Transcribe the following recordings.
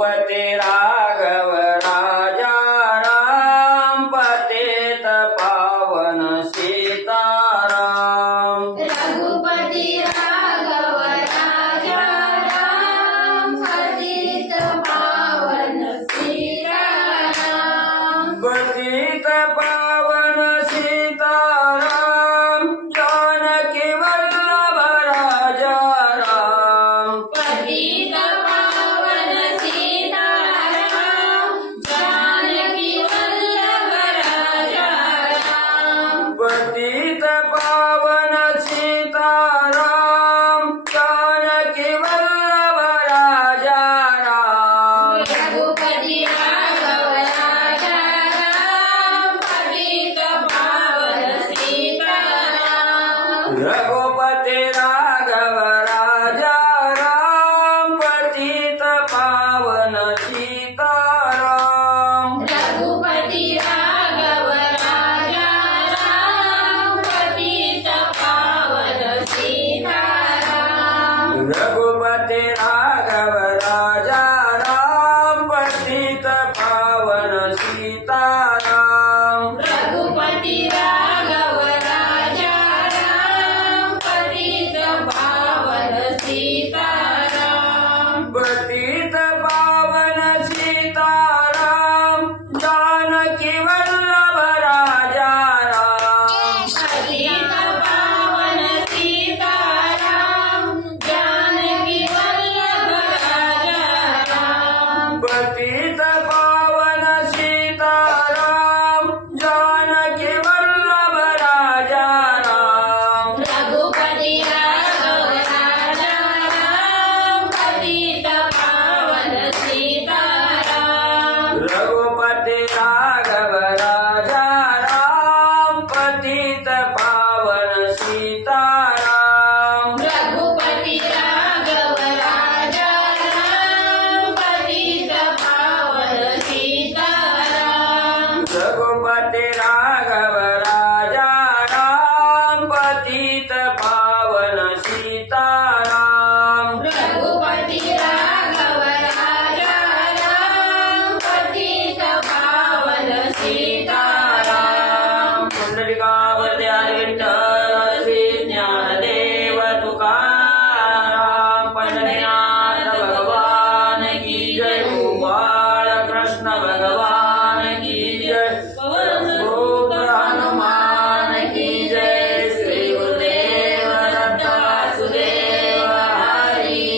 रघुपति राघव राजा राम पतित पावन सीताराम। रघुपति राघव राजा राम पतित पावन सीताराम। पतित पावन सीताराम जानकी वल्लभ राजा राम। पतित पावन सीताराम जानकी वल्लभ राजा राम। पतित पावन सीताराम जानकी वल्लभ राजा राम। रघुपति राघव राजा राम पतित पावन सीताराम। रघुपति राघव राजा राम पतित पावन सीताराम। रघुपति राघव राजा राम पतित पावन सीताराम। रघुपति राघव राजा राम पतित पावन सीताराम। रघुपति राघव राजा राम पतित पावन सीताराम। पतित पावन सीताराम जानकी वल्लभ राजा राम। पतित पावन सीताराम जानकी वल्लभ राजा राम। पतित पावन सीताराम जानकी वल्लभ राजा राम। रघुपति राघव राजा राम पतित पावन सीताराम। रघुपति राघव राजा राम पतित पावन सीताराम। रघुपति राघव राजा राम पतित पावन सीताराम। रघुपति राघव राजा राम पतित पावन सीताराम। रघुपति राघव राजा राम पतित पावन सीताराम। पुंडलिकावरती विठ्ठल श्री ज्ञानदेव तुकाराम पंढरीनाथ भगवान की जय। गोपाळ कृष्ण भगवान की जय। प्रभु हनुमान की जय। श्री गुरुदेव दत्त वासुदेव हरी।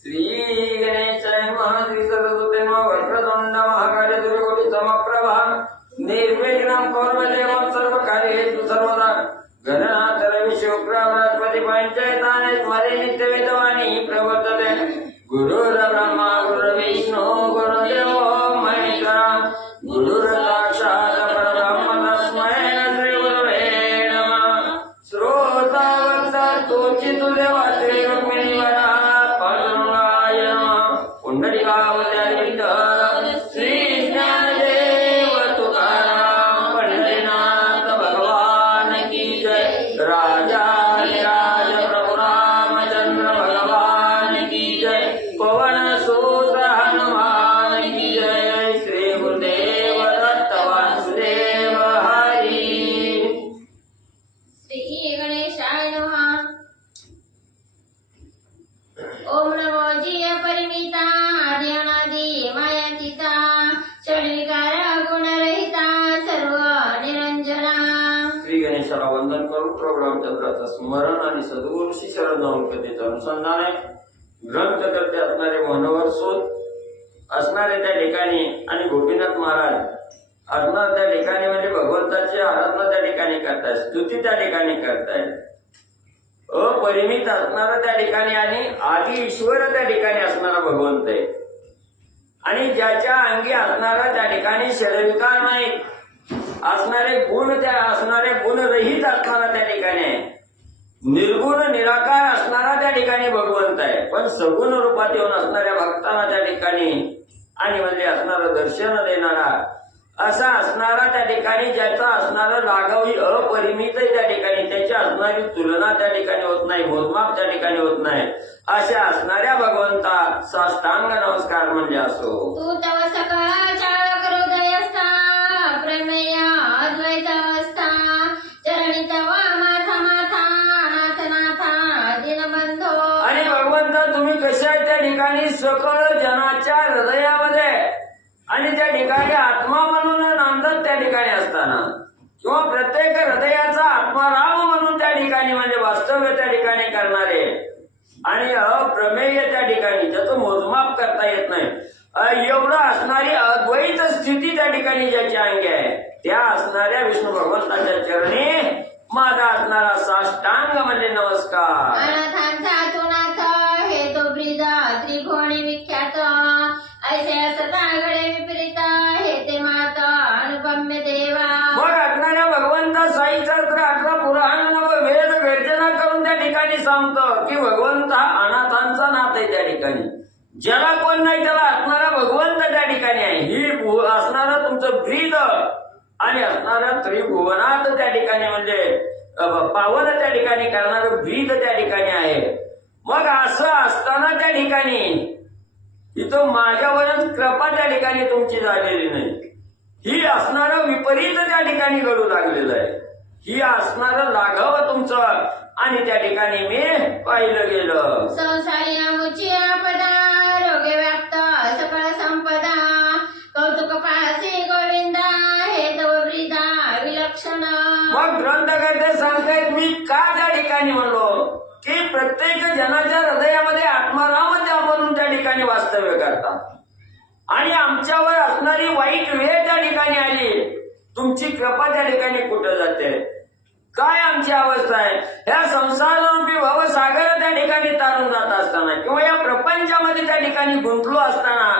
श्री गणेशाय नमः। श्री सरस्वती नमः। वक्रतुंड महाकाय सूर्यकोटि समप्रभा निर्विघ्नं कुरु देवं सर्वकार्येषु सर्वदा। गणनाथ रवि शुक्र बृहस्पति पंचैतानि स्मरे नित्यविद्वानि प्रवर्तते। गुरुर्ब्रह्मा गुरुर्विष्णु गुरुर्देवो महेश्वरः। गुरुर्साक्षात् परब्रह्म तस्मै श्री गुरवे नमः। श्रोतावत्सतो चित्तदेवात्रे रुक्मिणीवरः पांडुरंगाय नमः। पुंडलिकावरती विठ्ठल श्री ज्ञानदेव तुकाराम पंढरीनाथ भगवान की जय। राजाधिराज प्रभु रामचंद्र भगवान की जय। पवन सूत्र हनुमान की जय। श्री गुरुदेव दत्त वासुदेव हरी। श्री गणेशाय नमः। ओम नमो जिय परिमिता आदि अनादि मायातीता षड्विकार गुणरहिता सर्व निरंजना। श्री गणेशाला वंदन करून प्रभू रामचंद्राचं स्मरण आणि सद्गुरू श्री शरणनाम कथेचं अनुसंधान आहे। ग्रंथकर्ते असणारे मनोहर सूत असणारे त्या ठिकाणी आणि गोपीनाथ महाराज असणार त्या ठिकाणी म्हणजे भगवंताची आराधना त्या ठिकाणी करतायत, स्तुती त्या ठिकाणी करतायत। अपरिमित असणारा त्या ठिकाणी आणि आदि ईश्वर त्या ठिकाणी असणारा भगवंत आहे आणि ज्याच्या अंगी असणारा त्या ठिकाणी षड्विकार नाही असणारे गुण त्या असणारे गुणरहित असणारा त्या ठिकाणी आहे। निर्गुण निराकार असणारा त्या ठिकाणी भगवंत आहे, पण सगुण रूपात येऊन असणाऱ्या भक्तांना त्या ठिकाणी आणि म्हणजे असणारं दर्शन देणारा असा असणारा त्या ठिकाणी ज्याचा असणारं लाघव ही अपरिमित आहे त्या ठिकाणी, त्याची असणारी तुलना त्या ठिकाणी होत नाही, मोजमाप त्या ठिकाणी होत नाही, अशा असणाऱ्या भगवंता साष्टांग नमस्कार म्हणजे असो. तू तव सकळ चालक हृदयस्था प्रमेय अद्वैत अवस्था चरणी तव माझा माथा नाथ नाथा दिनबंधो. आणि भगवंता तुम्ही कसे आहे त्या ठिकाणी सकळ जनाच्या हृदयामध्ये आणि त्या ठिकाणी आत्मा म्हणून नांदत त्या ठिकाणी असताना किंवा प्रत्येक हृदयाचा आत्माराम म्हणून त्या ठिकाणी म्हणजे वास्तव्य त्या ठिकाणी करणारे आणि अप्रमेय त्या ठिकाणी ज्याचं मोजमाप करता येत नाही एवढं असणारी अद्वैत स्थिती त्या ठिकाणी ज्याची अंगी आहे त्या असणाऱ्या विष्णू भगवंताच्या चरणी माझा असणारा साष्टांग म्हणजे नमस्कार. अनाथांचा तो नाथ हे तो ब्रीद त्रिभुवनी विख्यात ऐसे असता घडे विपरीत हे ते मात अनुपम्य देवा. मग असणाऱ्या भगवंता साई शास्त्र 18 पुराण नव वेद गर्जना करून त्या ठिकाणी सांगतो की भगवंत हा अनाथांचा नाथ आहे त्या ठिकाणी, ज्याला कोण नाही त्याला असणारा भगवंत त्या ठिकाणी आहे. ही असणारा तुमचं ब्रीद आणि असणारं त्रिभुवनात त्या ठिकाणी म्हणजे पावन त्या ठिकाणी करणारं ब्रीद त्या ठिकाणी आहे. मग असं असताना त्या ठिकाणी इथं माझ्यावरच कृपा त्या ठिकाणी तुमची झालेली नाही, ही असणारं विपरीत त्या ठिकाणी घडू लागलेलं आहे, ही असणारं लाघव तुमचं आणि त्या ठिकाणी मी पाहिलं गेलं. संसारी नामुची आपदा रोगे व्याप्त सकळ संपदा कौतुक पाहसे गोविंदा हे तव ब्रीदा विलक्षण. मग ग्रंथकर्ते सांगतायत मी का त्या ठिकाणी म्हणलो की प्रत्येक जनाच्या हृदयामध्ये आत्माराम त्या म्हणून त्या ठिकाणी वास्तव्य करतात आणि आमच्यावर असणारी वाईट वेळ त्या ठिकाणी आली, तुमची कृपा त्या ठिकाणी कुठं जाते, काय आमची अवस्था आहे. ह्या संसाररूपी भवसागर त्या ठिकाणी तारून जात असताना किंवा या प्रपंचामध्ये त्या ठिकाणी गुंतलो असताना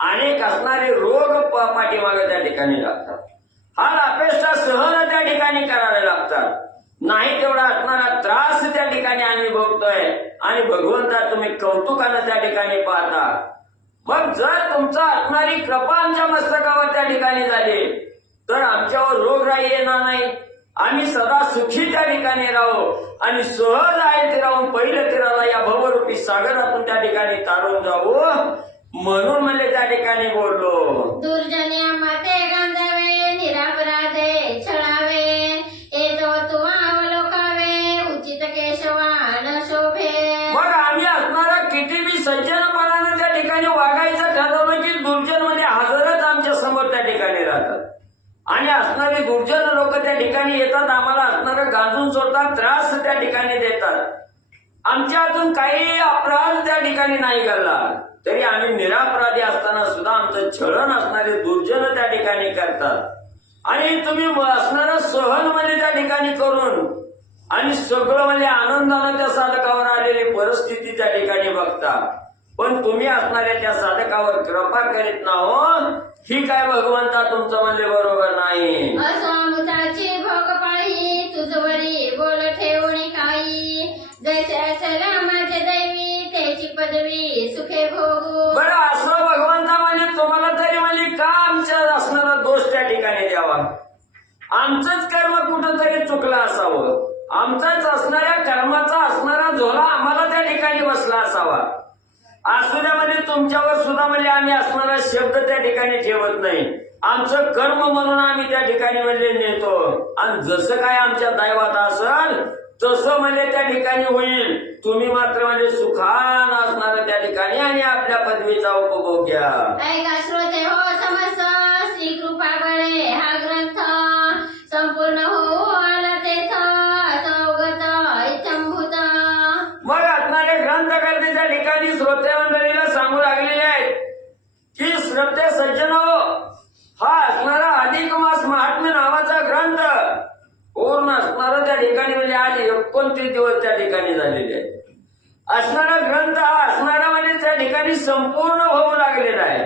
अनेक असणारे रोग पाठीमागे त्या ठिकाणी लागतात, हाल अपेक्षा सहन त्या ठिकाणी करावे लागतात, नाही तेवढा असणारा त्रास त्या ठिकाणी आम्ही भोगतोय आणि भगवंता तुम्ही कौतुकानं त्या ठिकाणी पाहता. मग जर तुमचा असणारी कृपा आमच्या मस्तकावर त्या ठिकाणी झाली तर आमच्यावर रोगराई येणार नाही, आम्ही सदा सुखी त्या ठिकाणी राहू आणि सहज आहे ते राहून पहिल्या तीराला या भवरूपी सागरातून त्या ठिकाणी तारून जाऊ म्हणून म्हणजे त्या ठिकाणी बोललो. दुर्जन्या माते गांजावे निरापराधे छळावे येतो तू अवलोकावे उचित केशवान शोभे. मग आम्ही असणारा किती बी सज्जनपणाने त्या ठिकाणी वागायचं ठरवलं की दुर्जन म्हणजे हजरच आमच्या समोर त्या ठिकाणी राहतात आणि असणारी दुर्जन लोक त्या ठिकाणी येतात, आम्हाला असणारं गांजून सोडतात, त्रास त्या ठिकाणी देतात. आमच्या हातून काही अपराध त्या ठिकाणी नाही घडला तरी आम्ही निरापराधी असताना सुद्धा आमचं छळण असणारे दुर्जन त्या ठिकाणी करतात आणि तुम्ही असणारं सहन म्हणजे त्या ठिकाणी करून आणि सगळं म्हणजे आनंदानं त्या साधकावर आलेली परिस्थिती त्या ठिकाणी बघता, पण तुम्ही असणाऱ्या त्या साधकावर कृपा करीत नाहो, ही काय भगवंता तुमचं म्हणजे बरोबर नाही. अस्वामुचाची भोग पाही तुझवरी बोल ठेवणी काही जैसे असेल माझे दैवी त्याची पदवी सुखे भोगू. बरं असं भगवंता म्हणजे तुम्हाला तरी म्हणजे का आमच्या असणारा दोष त्या ठिकाणी द्यावा, आमचंच कर्म कुठंतरी चुकलं असावं, आमचाच असणाऱ्या कर्माचा असणारा झोला आम्हाला त्या ठिकाणी बसला असावा. असुद्यामध्ये तुमच्यावर सुद्धा म्हणजे आम्ही असणारा शब्द त्या ठिकाणी ठेवत नाही, आमचं कर्म म्हणून आम्ही त्या ठिकाणी म्हणजे नेतो आणि जसं काय आमच्या दैवात असेल तसं म्हणजे त्या ठिकाणी होईल. तुम्ही मात्र म्हणजे सुखान असणार त्या ठिकाणी आणि आपल्या पदवीचा उपभोग घ्या. ऐका श्रोते हो समस्त श्री कृपा गळे हा ग्रंथ संपूर्ण हो आला तेथ अवगत इत्थंभूत. मग असणारे ग्रंथकर्ते त्या ठिकाणी श्रोते मंडळीला सांगू लागलेले आहेत की श्रोते सज्जन हो, हा असणारा अधिक मास महात्म्य नावाचा ग्रंथ पूर्ण असणारा त्या ठिकाणी म्हणजे आज 29 दिवस त्या ठिकाणी झालेले आहेत. असणारा ग्रंथ हा असणारा म्हणजे त्या ठिकाणी संपूर्ण होऊ लागलेला आहे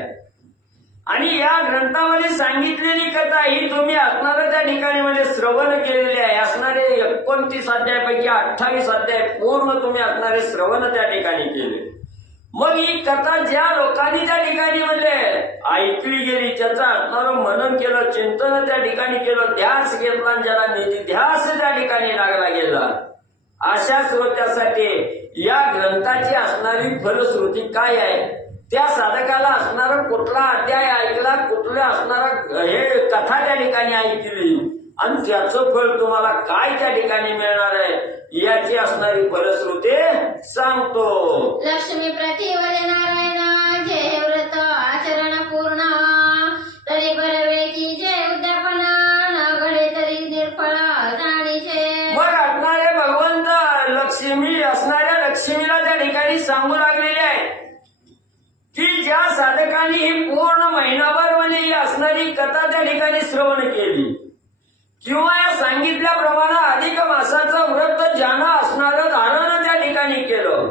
आणि या ग्रंथामध्ये सांगितलेली कथा ही तुम्ही असणारा त्या ठिकाणी म्हणजे श्रवण केलेली आहे. असणारे 29 अध्यायापैकी 28 अध्याय पूर्ण तुम्ही असणारे श्रवण त्या ठिकाणी केले मग ही कथा ज्या लोकांनी त्या ठिकाणी म्हणजे ऐकली गेली, त्याचं असणारं मनन केलं, चिंतन त्या ठिकाणी केलं, ध्यास घेतला, ज्याला निधिध्यास त्या ठिकाणी लागला गेला, अशा श्रोत्यासाठी या ग्रंथाची असणारी फलश्रुती काय आहे, त्या साधकाला असणारा कुठला अध्याय ऐकला, कुठला असणारा हे कथा त्या ठिकाणी ऐकली आणि त्याचं फळ तुम्हाला काय त्या ठिकाणी मिळणार आहे याची असणारी फलश्रुती सांगतो. लक्ष्मी प्रतिवदे नारायण जे हे व्रत आचरण पूर्ण तरी परवेची जे उद्यापन न घडे तरी निर्फळ जाणीचे. मग असणारे भगवंत लक्ष्मी असणाऱ्या लक्ष्मीला त्या ठिकाणी सांगू लागलेले आहे की ज्या साधकांनी ही पूर्ण महिनाभर म्हणजे ही असणारी कथा त्या ठिकाणी श्रवण केली किंवा या सांगितल्याप्रमाणे अधिक मासाचं व्रत ज्यानं असणारं धारण त्या ठिकाणी केलं,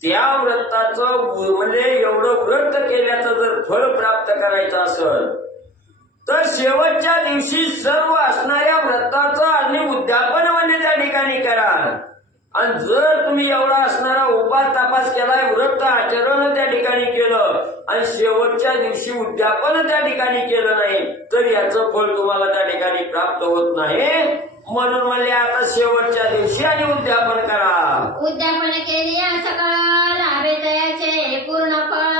त्या व्रताचं म्हणजे एवढं व्रत केल्याचं जर फळ प्राप्त करायचं असेल तर शेवटच्या दिवशी सर्व असणाऱ्या व्रताचं आणि उद्यापन म्हणजे त्या ठिकाणी करा. आणि जर तुम्ही एवढा असणारा उपास तपास केलाय, व्रत आचरण त्या ठिकाणी केलं आणि शेवटच्या दिवशी उद्यापन त्या ठिकाणी केलं नाही तर याचं फळ तुम्हाला त्या ठिकाणी प्राप्त होत नाही. म्हणून म्हणले आता शेवटच्या दिवशी आणि उद्यापन करा. उद्यापन केली सकळ लाभे तयाचे पूर्ण फळ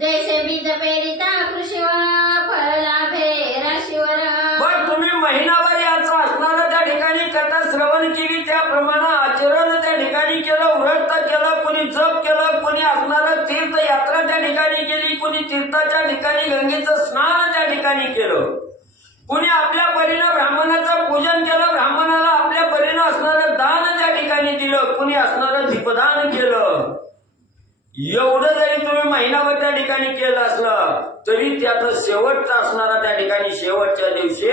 जैसे बीज पेरिता कृषीवर फळ लाभे राशीवर. पण तुम्ही महिनाभर याचं असणारं त्या ठिकाणी कथा श्रवण केली, त्याप्रमाणे आचरण त्या ठिकाणी केलं, व्रत केलं, कोणी जप केलं, कोणी असणारं तीर्थयात्रा त्या ठिकाणी केली, कोणी तीर्थाच्या ठिकाणी गंगेचं स्नान त्या ठिकाणी केलं, कुणी आपल्या परीनं ब्राह्मणाचं पूजन केलं, ब्राह्मणाला आपल्या परीनं असणारं दान त्या ठिकाणी दिलं, कुणी असणारं दीपदान केलं. एवढं जरी तुम्ही महिनाभर त्या ठिकाणी केलं असलं तरी त्याचं शेवटचं असणारा त्या ठिकाणी शेवटच्या दिवशी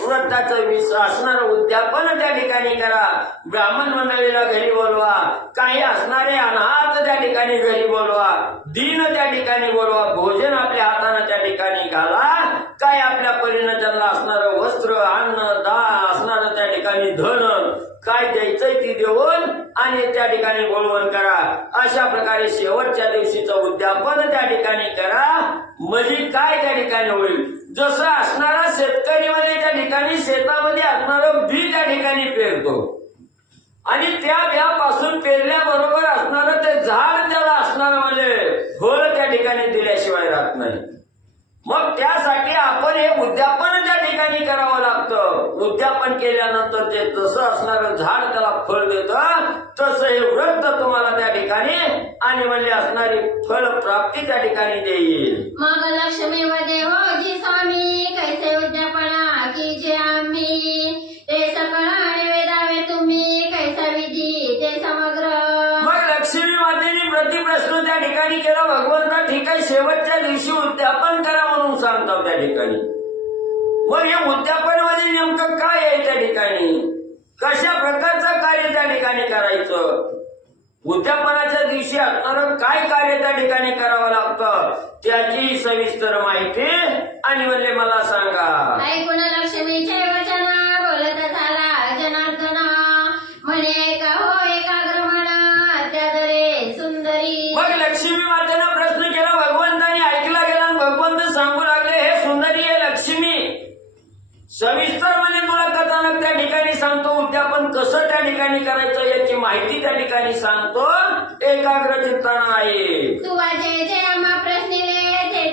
व्रताचं असणारं उद्यापन त्या ठिकाणी करा. ब्राह्मण मंडळीला घरी बोलवा, काही असणारे अनाथ त्या ठिकाणी घरी बोलवा, दीन त्या ठिकाणी बोलवा, भोजन आपल्या हाताने त्या ठिकाणी घाला, काय आपल्या परीनं त्यांना असणारं वस्त्र, अन्न, असणारं त्या ठिकाणी धन काय द्यायचंय ती देऊन आणि त्या ठिकाणी बोलवण करा. अशा प्रकारे शेवटच्या दिवशीचं उद्यापन त्या ठिकाणी करा. म्हणजे काय त्या ठिकाणी होईल, जसं असणारा शेतकरी म्हणजे त्या ठिकाणी शेतामध्ये असणारं बी त्या ठिकाणी पेरतो आणि त्या बियापासून पेरल्याबरोबर असणारं ते झाड त्याला असणारं म्हणजे फळ त्या ठिकाणी दिल्याशिवाय राहत नाही. मग त्यासाठी आपण हे उद्यापन त्या ठिकाणी करावं लागतं. उद्यापन केल्यानंतर ते जसं असणारं झाड त्याला फळ देतं तसं हे व्रत तुम्हाला त्या ठिकाणी आणि म्हणजे असणारी फळ प्राप्ती त्या ठिकाणी देईल. मग लक्ष्मी व देवोजी स्वामी कैसे उद्यापना की जे आम्ही ते सकळ निवेदावे तुम्ही कैसा विधी ते समग्र. मग लक्ष्मी मातेने प्रतिप्रश्न त्या ठिकाणी केला, भगवंता ठीक आहे शेवटच्या दिवशी उद्यापन करा म्हणून सांगतात त्या ठिकाणी. मग हे उद्यापन मध्ये नेमकं काय आहे त्या ठिकाणी, कशा प्रकारचं कार्य त्या ठिकाणी करायचं, उद्यापनाच्या दिवशी असणारं काय कार्य त्या ठिकाणी करावं लागतं त्याची सविस्तर माहिती आणि म्हणले मला सांगा. ऐकून लक्ष्मीचे वचन बोलत झाला जनार्दन म्हणे का हो एकाग्र मन त्यादरे सुंदरी. मग लक्ष्मी मातेनं प्रश्न केला, भगवंतानी ऐकला गेला आणि भगवंत सांगू लागले, हे सुंदरी आहे लक्ष्मी, सविस्तर म्हणजे तुला कथानक त्या ठिकाणी सांगतो, उद्यापन कसं त्या ठिकाणी करायचं याची माहिती त्या ठिकाणी सांगतो, एकाग्र चित्तानं आहे. तू जे जे आम्हा प्रश्निले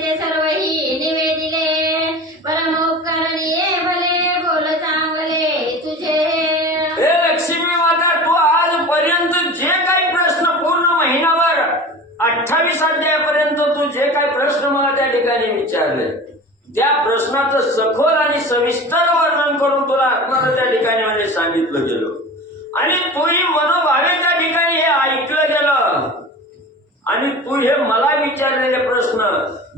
ते सर्वही निवेदिले परम उपकारणीये भले बोल चांगले तुझे. हे लक्ष्मी माता, तू आजपर्यंत जे काही प्रश्न पूर्ण महिनाभर 28 अध्यायापर्यंत तू जे काही प्रश्न मला त्या ठिकाणी विचारले त्या प्रश्नाचं सखोल आणि सविस्तर वर्णन करून तुला आत्माला त्या ठिकाणी म्हणजे सांगितलं गेलं आणि तूही मनोभावे त्या ठिकाणी हे ऐकलं गेलं आणि तू हे मला विचारलेले प्रश्न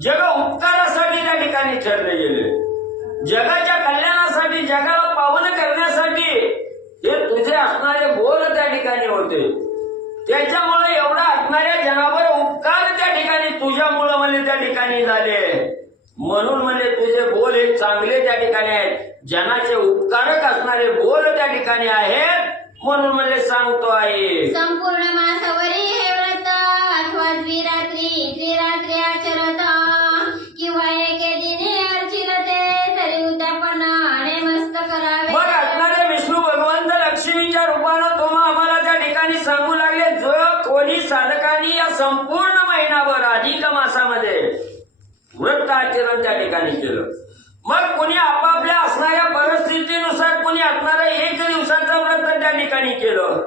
जग उपकारासाठी त्या ठिकाणी ठरले गेले, जगाच्या कल्याणासाठी, जगाला पावन करण्यासाठी हे तुझे असणारे बोल त्या ठिकाणी होते. त्याच्यामुळे एवढा असणाऱ्या जनावर उपकार त्या ठिकाणी तुझ्यामुळं म्हणजे त्या ठिकाणी झाले. म्हणून म्हणजे तुझे बोल हे चांगले त्या ठिकाणी आहेत, जनाचे उपकारक असणारे बोल त्या ठिकाणी आहेत. म्हणून म्हणजे सांगतो आहे संपूर्ण मासावरी हे व्रत अथवा कोणी साधकांनी या संपूर्ण महिनाभर अधिक मासामध्ये व्रत आचरण त्या ठिकाणी केलं. मग कुणी आपापल्या असणाऱ्या परिस्थितीनुसार कुणी असणाऱ्या 1 दिवसाचं व्रत त्या ठिकाणी केलं,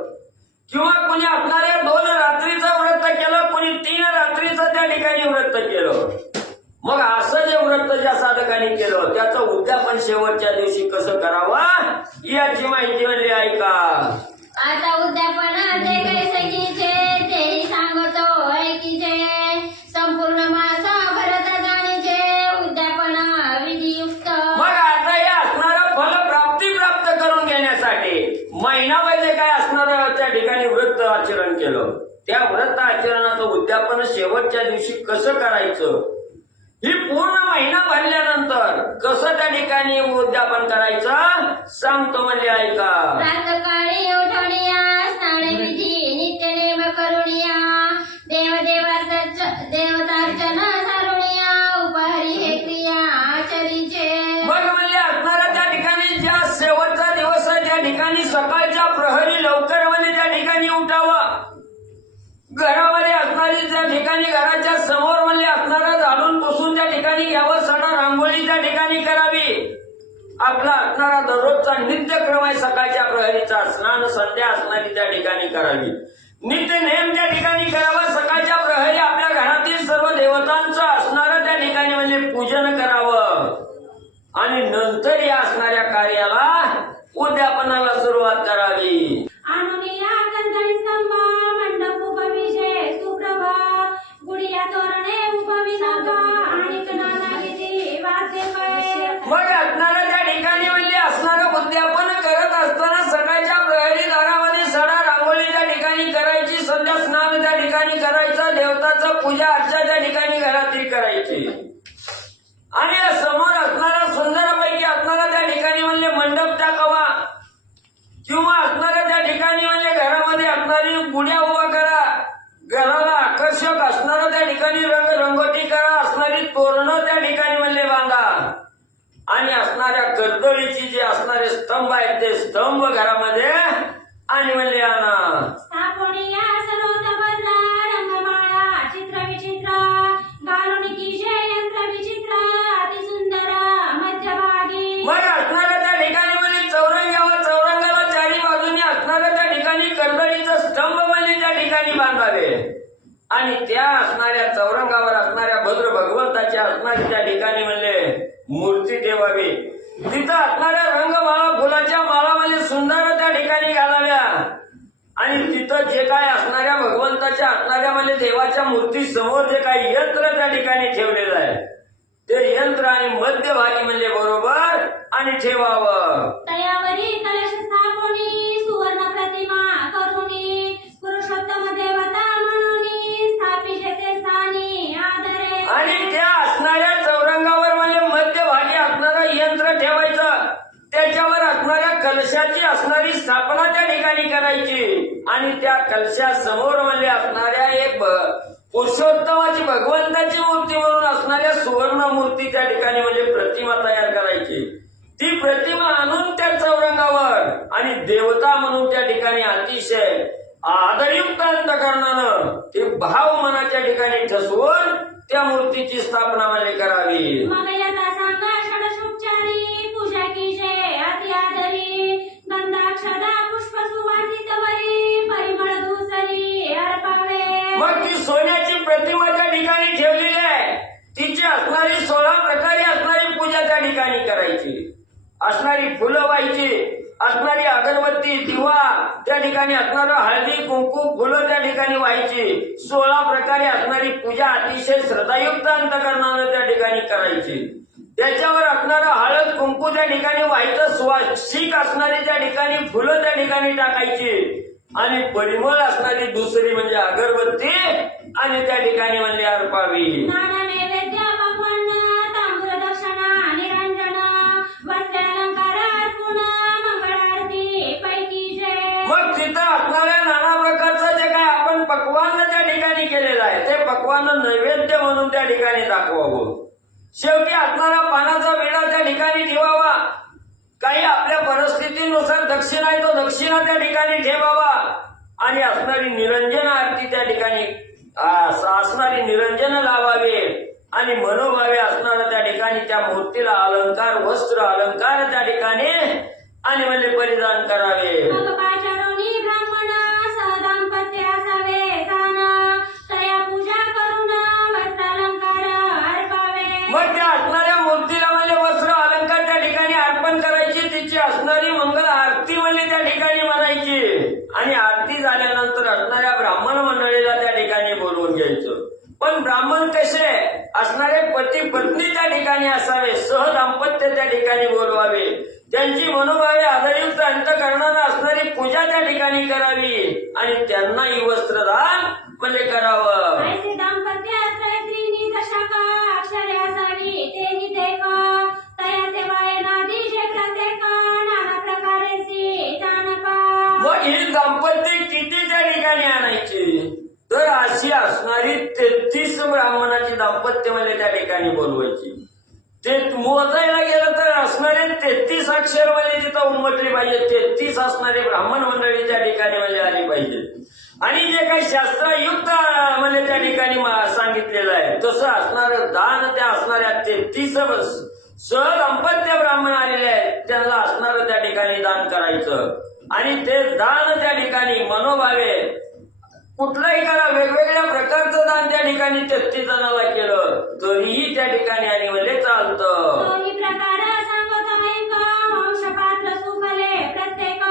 किंवा कुणी असणाऱ्या 2 रात्रीचं व्रत केलं, कुणी 3 रात्रीचं त्या ठिकाणी व्रत केलं. मग असं जे व्रत ज्या साधकांनी केलं त्याचं उद्यापन शेवटच्या दिवशी कसं करावं याची माहिती म्हणजे ऐका. आता उद्यापन ते कैसकीचे तेही सांगतो ऐकीचे. संपूर्ण मास भरत जाणीचे उद्यापन विधियुक्त. मग आता हे असणारं फल प्राप्त करून घेण्यासाठी महिना पहिले काय असणारं त्या ठिकाणी व्रत आचरण केलं, त्या व्रत आचरणाचं उद्यापन शेवटच्या दिवशी कसं करायचं, ही पूर्ण महिना भरल्यानंतर कसं त्या ठिकाणी उद्यापन करायचं सांगतो म्हणजे ऐका. प्रातःकाळी उठवणिया स्नान विधी नित्य नेम करुणिया. देवतार्चन सारुणिया उपहरी हे क्रिया आचरीचे. मग म्हणजे असणारा त्या ठिकाणी ज्या शेवटचा दिवस आहे त्या ठिकाणी सकाळच्या प्रहरी लवकर म्हणजे त्या ठिकाणी उठावं. घरामध्ये असणारी त्या ठिकाणी घराच्या समोर म्हणजे असणारा झाडून पुसून त्या ठिकाणी घ्यावं. सडा रांगोळी त्या ठिकाणी करावी. आपला असणारा दररोजचा नित्यक्रम आहे सकाळच्या प्रहरीचा. स्नान संध्या असणारी त्या ठिकाणी करावी. नित्य नेम त्या ठिकाणी करावा. सकाळच्या प्रहरी आपल्या घरातील सर्व देवतांचं असणारं त्या ठिकाणी म्हणजे पूजन करावं आणि नंतर या असणाऱ्या कार्याला उद्यापनाला सुरुवात करावी. आणुनिया कंदळी स्तंभ मंडप उपविशे सुप्रभा. गुडिया तोरणे उपविनोदा आणि नाना विधी वाद्य कळे. मग असणाऱ्या त्या ठिकाणी म्हणजे असणारं उद्यापन करत असताना सकाळच्या प्रहरी दारामध्ये सडा रांगोळी त्या ठिकाणी करायची. संध्या स्नान त्या ठिकाणी करायचं. देवताचं पूजा अर्चा त्या ठिकाणी घरातील करायची. आणि समोर असणारा सुंदरपैकी असणारा त्या ठिकाणी म्हणजे मंडप टाकावा, किंवा असणाऱ्या त्या ठिकाणी म्हणजे घरामध्ये असणारी गुढ्या उभा करा. घराला आकर्षक असणारं त्या ठिकाणी रंगरंगोटी करा. असणारी तोरणं त्या ठिकाणी म्हणजे बांधा. आणि असणाऱ्या कर्दळीची जे असणारे स्तंभ आहेत ते स्तंभ घरामध्ये आणि म्हणजे आणा. स्थापनिया सर्वोतभद्रा रंगमाळा चित्र विचित्र. घालून कीजे यंत्र विचित्र अति सुंदर मध्यभागी. मग असणाऱ्या त्या ठिकाणी म्हणजे चौरंगाला चारी बाजूनी असणाऱ्या त्या ठिकाणी कर्दळीचं स्तंभ म्हणजे त्या ठिकाणी बांधावे. आणि त्या असणाऱ्या चौरंगावर असणाऱ्या भद्र भगवंताच्या असणारी त्या ठिकाणी म्हणजे मूर्ती ठेवावी. तिथं असणाऱ्या रंगमाळा फुलाच्या माळा म्हणजे सुंदर त्या ठिकाणी घालाव्या. आणि तिथं जे काय असणाऱ्या भगवंताच्या असणाऱ्या म्हणजे देवाच्या मूर्ती समोर जे काही यंत्र त्या ठिकाणी ठेवलेलं आहे ते यंत्र आणि मध्यभागी म्हणजे बरोबर आणि ठेवावं. तयावरी कलश स्थापनी सुवर्ण प्रतिमा करुणी. पुरुषोत्तम देवता म्हणून स्थापिते ते स्थानी आदरे. आणि त्या असणाऱ्या चौरंगावर म्हणजे मध्यभागी असणारं यंत्र ठेवायचं. त्याच्यावर असणाऱ्या कलशाची असणारी स्थापना त्या ठिकाणी करायची. आणि त्या कलशासमोर म्हणजे असणाऱ्या एक पुरुषोत्तमाची भगवंताची मूर्ती म्हणून असणाऱ्या सुवर्ण मूर्ती त्या ठिकाणी म्हणजे प्रतिमा तयार करायची. ती प्रतिमा आणून त्या चौरंगावर आणि देवता म्हणून त्या ठिकाणी अतिशय आदरयुक्त अंतकरणानं ते भाव मनाच्या ठिकाणी ठसवून त्या मूर्तीची स्थापना म्हणजे करावी. मग यथा सांगा षडशोपचारी पूजा कीजे अति आदरी. गंधाक्षदा पुष्प सुवासित वरी परिमळ धूसरी अर्पावे. मग ती सोन्याची प्रतिमा त्या ठिकाणी ठेवलेली आहे. तिची असणारी 16 प्रकारे असणारी पूजा त्या ठिकाणी करायची. असणारी फुलं व्हायची. असणारी अगरबत्ती दिवा त्या ठिकाणी असणारं हळदी कुंकू फुलं त्या ठिकाणी व्हायची. 16 प्रकारे असणारी पूजा अतिशय श्रद्धायुक्त अंतकरणानं त्या ठिकाणी करायची. त्याच्यावर असणारं हळद कुंकू त्या ठिकाणी व्हायचं. सुवासिक असणारी त्या ठिकाणी फुलं त्या ठिकाणी टाकायची. आणि परिमळ असणारी दुसरी म्हणजे अगरबत्ती आणि त्या ठिकाणी म्हणजे अर्पावी. नाना नैवेद्य भगवान तांबूल दक्षिणा निरंजन वस्त्र अलंकार अर्पण मंगळारती पैकी जय. मग तिथं असणाऱ्या नाना प्रकारचं जे काय आपण पक्वान त्या ठिकाणी केलेलं आहे ते पक्वान नैवेद्य म्हणून त्या ठिकाणी दाखवावं. शेवटी असणारा पानाचा विडा त्या ठिकाणी ठेवावा. काही आपल्या परिस्थितीनुसार दक्षिणा आहे तो दक्षिणा त्या ठिकाणी ठेवावा. आणि असणारी निरंजन आरती त्या ठिकाणी असणारी निरंजन लावावे आणि मनोभावे असणारा त्या ठिकाणी त्या मूर्तीला अलंकार वस्त्र अलंकार त्या ठिकाणी आणि म्हणजे परिधान करावे. मग पाचारोनी ब्राह्मणा सहदाम्पत्य असावे जाणा तया पूजा करून वस्त्रालंकार अर्पावे. मग त्या असणाऱ्या मूर्तीला म्हणजे वस्त्र अलंकार त्या ठिकाणी अर्पण करायची, तिची असणारी मंगल आरती म्हणजे त्या ठिकाणी म्हणायची आणि आरती झाल्यानंतर असणाऱ्या ब्राह्मण मंडळीला त्या ठिकाणी बोलवून घ्यायचं. पण ब्राह्मण कसे असणारे पती पत्नी त्या ठिकाणी असावे, सहदाम्पत्य त्या ठिकाणी बोलवावे, त्यांची मनोभावे आदरयुक्त अंतःकरणानं असणारी पूजा त्या ठिकाणी करावी आणि त्यांनाही वस्त्रदान म्हणजे करावं. ऐसे दाम्पत्य त्रयत्रिणी दशाका अक्षरे असावी तेही देखा तया ते वायनादीशे प्रत्येक नाना प्रकारेची जाणपा. मग ही दाम्पत्य किती त्या ठिकाणी आणायची तर अशी असणारी 33 ब्राह्मणाची दाम्पत्य म्हणजे त्या ठिकाणी बोलवायची. ते मोजायला गेलं तर असणारे 33 अक्षर म्हणजे तिथं उमटली पाहिजे, 33 असणारे ब्राह्मण मंडळी त्या ठिकाणी म्हणजे आली पाहिजे. आणि जे काही शास्त्रयुक्त म्हणजे त्या ठिकाणी सांगितलेलं आहे तसं असणारं दान त्या असणाऱ्या 33 सहदाम्पत्य ब्राह्मण आलेले आहेत त्यांना असणारं त्या ठिकाणी दान करायचं आणि ते दान त्या ठिकाणी मनोभावे कुठलाही करा, वेगवेगळ्या प्रकारचं दान त्या ठिकाणी 33 जणाला केलं तरीही त्या ठिकाणी आणि म्हणजे चालतं. तोही प्रकार सांगत ऐका वंशपात्र सुफले प्रत्येक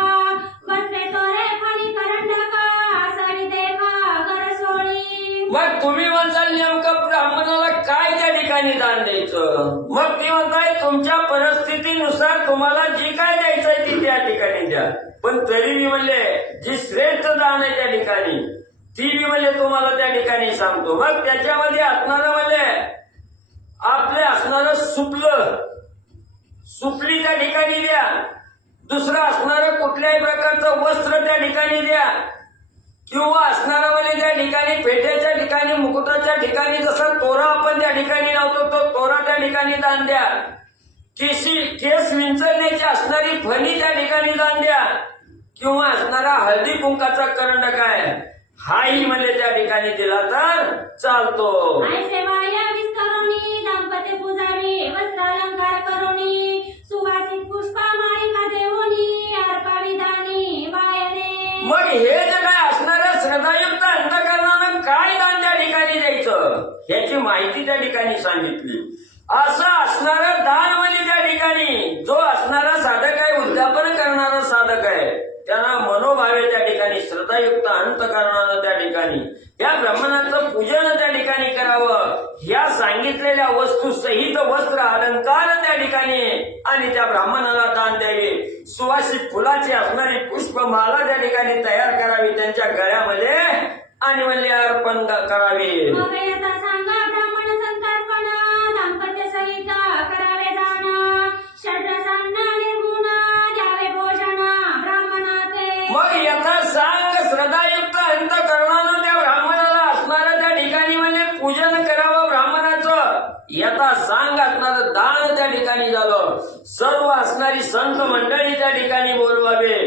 वस्त्रे तोरे फणी करंडक असावी देखा गरसोळी. मग तुम्ही म्हणताल नेमकं ब्राह्मणाला काय त्या ठिकाणी दान द्यायचं. मग ती म्हणताय तुमच्या परिस्थितीनुसार तुम्हाला जी काय द्यायचंय ती त्या ठिकाणी द्या, पण तरी मी म्हणले जी श्रेष्ठ दान आहे त्या ठिकाणी ती मी म्हणजे तुम्हाला त्या ठिकाणी सांगतो. मग त्याच्यामध्ये असणारं म्हणजे आपले असणारं सुपली त्या ठिकाणी द्या, दुसरं असणारं कुठल्याही प्रकारचं वस्त्र त्या ठिकाणी द्या किंवा असणारं म्हणजे त्या ठिकाणी पेट्याच्या ठिकाणी मुकुटाच्या ठिकाणी जसा तोरा आपण त्या ठिकाणी लावतो तो तोरा त्या ठिकाणी दान द्या, केस विंचरण्याची असणारी फणी त्या ठिकाणी दान द्या किंवा असणारा हळदी कुंकाचा करंडक आहे हाही म्हणजे त्या ठिकाणी दिला तर चालतो. ऐसे वाया विस्तरोनी दाम्पत्य पूजावी वस्त्रालंकार करोनी सुवासिक पुष्पा माळिका देवोनी अर्पावी दानी वायने. मग हे जे काय असणाऱ्या श्रद्धायुक्त अंतःकरणानं काय दान त्या ठिकाणी द्यायचं ह्याची माहिती त्या ठिकाणी सांगितली. असं असणारं दान म्हणजे त्या ठिकाणी जो असणारा साधक आहे, उद्यापन करणारा साधक आहे त्यांना मनोभावे त्या ठिकाणी श्रद्धायुक्त अंतःकरणानं त्या ठिकाणी या ब्राह्मणाचं पूजन त्या ठिकाणी करावं. ह्या सांगितलेल्या वस्तू सहित वस्त्र अलंकार त्या ठिकाणी आणि त्या ब्राह्मणाला दान द्यावे. सुवासिक फुलाची असणारी पुष्पमाला त्या ठिकाणी तयार करावी त्यांच्या गळ्यामध्ये आणि म्हणजे अर्पण करावे. मग आता सांगा ब्राह्मण संतर्पण दाम्पत्य सहित करावे जाण षड्रसांना निर्गुण द्यावे भोजन ब्राह्मणाते. मग यथा सांग श्रद्धायुक्त अंतःकरणानं त्या ब्राह्मणाला असणारं त्या ठिकाणी म्हणजे पूजन करावं ब्राह्मणाचं. यथा सांग असणारं दान त्या ठिकाणी झालं. सर्व असणारी संत मंडळी त्या ठिकाणी बोलवावे.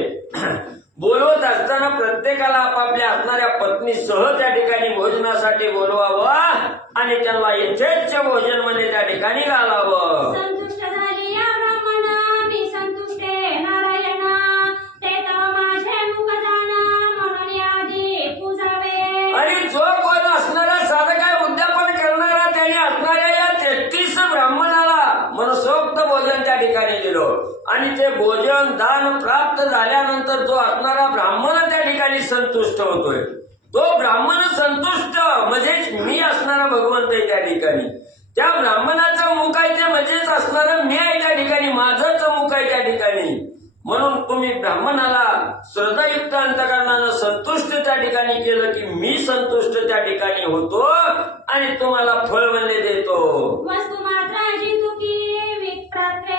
बोलवत असताना प्रत्येकाला आपापल्या असणाऱ्या पत्नीसह त्या ठिकाणी भोजनासाठी बोलवावं आणि त्यांना यथेच्छ भोजन म्हणजे त्या ठिकाणी घालावं. संतुष्ट झाली या ब्राह्मण मी संतुष्टे नारायणा ते तव माझे मुख जाणा म्हणून आधी पूजावे. आणि जो कोण असणारा साधक आहे उद्यापन करणारा त्याने असणाऱ्या या 33 ब्राह्मणाला मनसोक्त भोजन त्या ठिकाणी दिलं आणि ते भोजन दान प्राप्त झाल्यानंतर जो असणारा ब्राह्मण त्या ठिकाणी संतुष्ट होतोय तो ब्राह्मण संतुष्ट म्हणजेच मी असणारा भगवंत आहे त्या ठिकाणी. त्या ब्राह्मणाचं मुख आहे ते म्हणजेच असणारं मी आहे त्या ठिकाणी, माझंच मुख आहे त्या ठिकाणी. म्हणून तुम्ही ब्राह्मणाला श्रद्धायुक्त अंतःकरणानं संतुष्ट त्या ठिकाणी केलं की मी संतुष्ट त्या ठिकाणी होतो आणि तुम्हाला फळ म्हणजे देतो. वस्तू मात्र जितुकी विप्रात्रे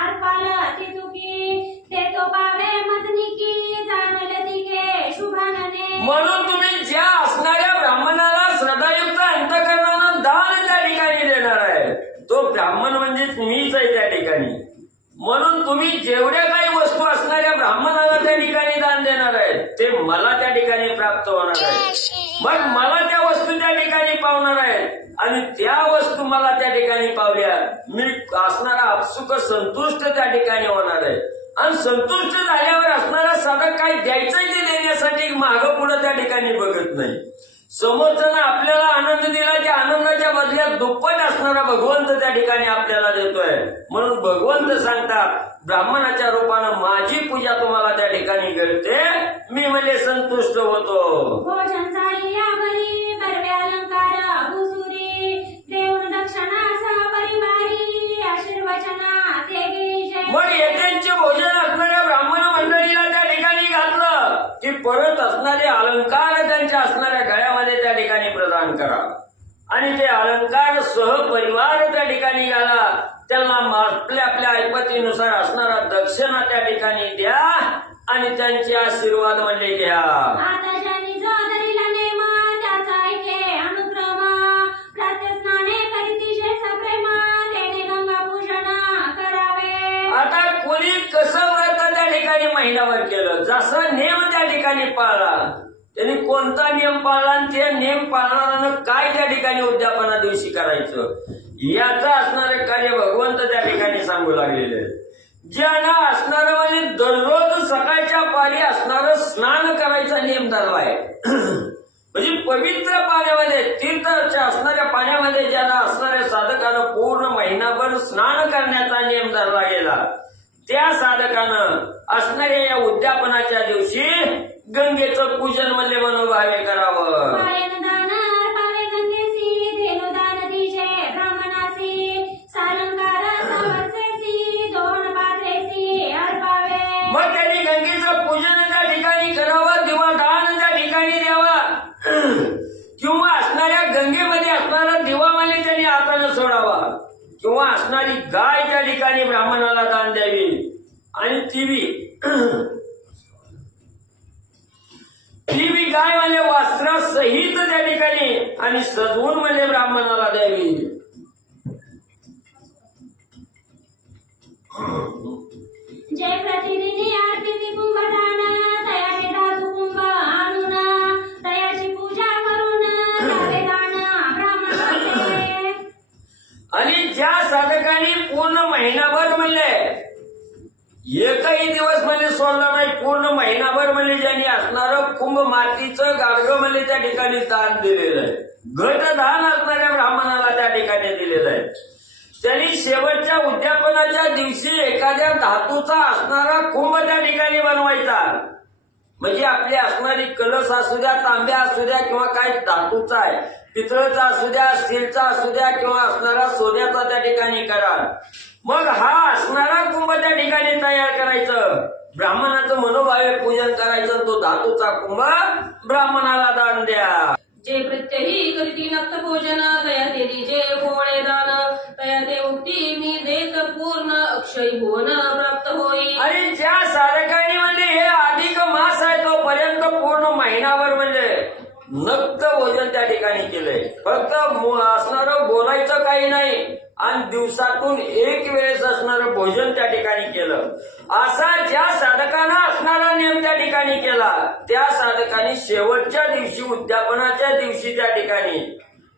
अर्पाल तितुकी ते तो पावे मजनिकी जाणले तिघे शुभानने. म्हणून तुम्ही ज्या असणाऱ्या ब्राह्मणाला श्रद्धायुक्त अंतःकरणानं दान त्या ठिकाणी देणार आहे तो ब्राह्मण म्हणजेच मीच आहे त्या ठिकाणी. म्हणून तुम्ही जेवढ्या काही वस्तू असणाऱ्या ब्राह्मणाला त्या ठिकाणी दान देणार आहे ते मला त्या ठिकाणी प्राप्त होणार आहे. मग मला त्या वस्तू त्या ठिकाणी पावणार आहेत आणि त्या वस्तू मला त्या ठिकाणी पावल्या मी असणारा आपसुक संतुष्ट त्या ठिकाणी होणार आहे. आणि संतुष्ट झाल्यावर असणारा साधक काय द्यायचंय ते देण्यासाठी मागं पुढे त्या ठिकाणी बघत नाही. समोरच्यानं आपल्याला आनंद दिला त्या आनंदाच्या बदल्यात दुप्पट असणारा भगवंत त्या ठिकाणी आपल्याला देतोय. म्हणून भगवंत सांगतात ब्राह्मणाच्या रूपानं माझी पूजा तुम्हाला त्या ठिकाणी घडते मी म्हणजे संतुष्ट होतो. भोजन झालेल्या घरी बरवे अलंकार भुसुरी देऊन दक्षिणा सहपरिवारी आशीर्वचना ते गिरीशे. मग येत्यांचे भोजन असणाऱ्या ब्राह्मण मंडळीला त्या ठिकाणी घातलं की परत असणारे अलंकार त्यांच्या असणाऱ्या गळ्यामध्ये त्या ठिकाणी प्रदान करा आणि ते अलंकार सहपरिवार त्या ठिकाणी घाला. त्यांना आपल्या आपल्या ऐपतीनुसार असणारा दक्षिणा त्या ठिकाणी द्या आणि त्यांचे आशीर्वाद म्हणजे घ्या. आता ज्यांनी जो धरिला नेम त्याचा ऐके अनुक्रम प्रातस्नाने करीतीशे सप्रेम त्याने गंगा पूजन करावे. आता कोणी कसं व्रत त्या ठिकाणी महिनाभर केलं जसा नेम त्या ठिकाणी पाळला त्यांनी कोणता नियम पाळला आणि ते नियम पाळणाऱ्यानं काय त्या ठिकाणी उद्यापना दिवशी करायचं याचं असणारे कार्य भगवंत त्या ठिकाणी सांगू लागलेले. ज्यांना असणारं म्हणजे दररोज सकाळच्या पारी असणारं स्नान करायचा नियम धरलाय. म्हणजे पवित्र पाण्यामध्ये तीर्थाच्या असणाऱ्या पाण्यामध्ये ज्यांना असणाऱ्या साधकानं पूर्ण महिनाभर स्नान करण्याचा नियम धरला गेला त्या साधकानं असणाऱ्या या उद्यापनाच्या दिवशी गंगेचं पूजन म्हणजे मनोभावे करावं. पायनदान अर्पावे गंगेसी धेनुदान दिशे ब्राह्मणासी सालंकार सवसेसी दोन पात्रेसी अर्पावे. मग त्यांनी गंगेचं पूजन त्या ठिकाणी करावं दिवादान त्या ठिकाणी द्यावा किंवा असणाऱ्या गंगेमध्ये असणारा दिवा म्हणजे त्यांनी हाताने सोडावा किंवा असणारी गाय त्या ठिकाणी ब्राह्मणाला दान द्यावी आणि ती बी गाय म्हणजे वस्त्रासहित त्या ठिकाणी आणि सजवून म्हणजे ब्राह्मणाला द्यावी. जय प्रतिदिनी आरती कुंभदान तयाचे धातू कुंभ आणून तयाची पूजा करून द्यावे दान ब्राह्मणाचे. आणि ज्या साधकांनी पूर्ण महिनाभर म्हणले एकही दिवस म्हणजे सोडला नाही पूर्ण महिनाभर म्हणजे ज्यांनी असणारं कुंभ मातीचं गाडगं म्हणजे त्या ठिकाणी दान दिलेलं आहे. घटदान असणाऱ्या ब्राह्मणाला त्या ठिकाणी दिलेलं आहे. त्यांनी शेवटच्या उद्यापनाच्या दिवशी एखाद्या धातूचा असणारा कुंभ त्या ठिकाणी बनवायचा. म्हणजे आपली असणारी कलश असू द्या तांब्या असू द्या किंवा काय धातूचा आहे पितळेचा असू द्या स्टीलचा असू द्या किंवा असणारा सोन्याचा त्या ठिकाणी करा. मग हा असणारा कुंभ त्या ठिकाणी तयार करायचं ब्राह्मणाचं मनोभावे पूजन करायचं तो धातूचा कुंभ ब्राह्मणाला दान द्या. जे प्रत्यही करीती नक्त भोजन तया ते दिजे कोवळे दान तया ते मुक्ती मी देत पूर्ण अक्षय भुवन प्राप्त होई. आणि ज्या साधकांनी म्हणजे हे अधिक मास आहे तोपर्यंत पूर्ण महिनाभर म्हणजे नक्त भोजन त्या ठिकाणी केलंय. फक्त असणारं बोलायचं काही नाही आणि दिवसातून एक वेळेस असणारं भोजन त्या ठिकाणी केलं. असा ज्या साधकानं असणारा नियम त्या ठिकाणी केला त्या साधकांनी शेवटच्या दिवशी उद्यापनाच्या दिवशी त्या ठिकाणी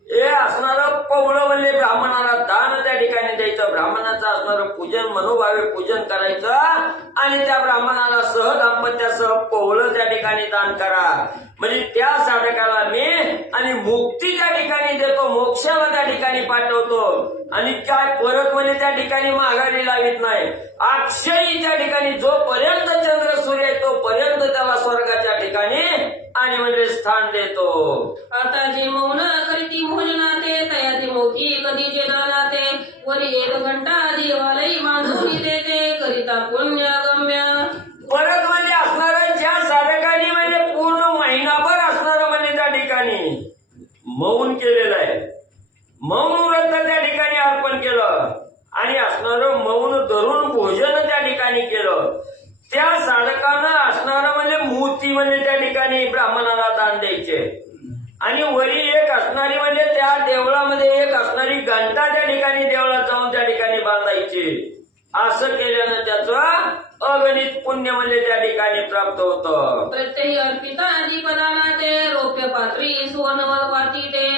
हे असणारं पवळं म्हणजे ब्राह्मणाला दान त्या ठिकाणी द्यायचं. ब्राह्मणाचं असणारं पूजन मनोभावे पूजन करायचं आणि त्या ब्राह्मणाला दाम्पत्यासह पवळं त्या ठिकाणी दान करा. म्हणजे त्या साधकाला मी आणि मुक्ती त्या ठिकाणी देतो मोक्षाला त्या ठिकाणी पाठवतो आणि काय परत म्हणजे त्या ठिकाणी माघारी लावित नाही. अक्षयी त्या ठिकाणी जोपर्यंत चंद्र सूर्य आहे तोपर्यंत त्याला स्वर्गाच्या ठिकाणी आणि म्हणजे स्थान देतो. आता जे मौन करीती भोजनाते तया ते मोठी कधी जे दानाते वरी 1 घंटा देवालयी बांधून देते करिता पुण्य गम्य. परत म्हणजे असणारं ज्या साधकांनी म्हणजे पूर्ण महिनाभर असणारं म्हणजे त्या ठिकाणी मौन केलेलं आहे मौन व्रत त्या ठिकाणी अर्पण केलं आणि असणारं मौन धरून भोजन त्या ठिकाणी केलं त्या साधकानं असणारं म्हणजे मोती म्हणजे त्या ठिकाणी ब्राह्मणाला दान द्यायचे आणि वरी एक असणारी म्हणजे त्या देवळामध्ये एक असणारी घंटा त्या ठिकाणी देवळात जाऊन त्या ठिकाणी बांधायची. असं केल्यानं त्याचं अगणित पुण्य म्हणजे त्या ठिकाणी प्राप्त होतं. प्रत्यही अर्पिता दीपदाना ते रौप्य पात्री सुवर्णवल वाती ते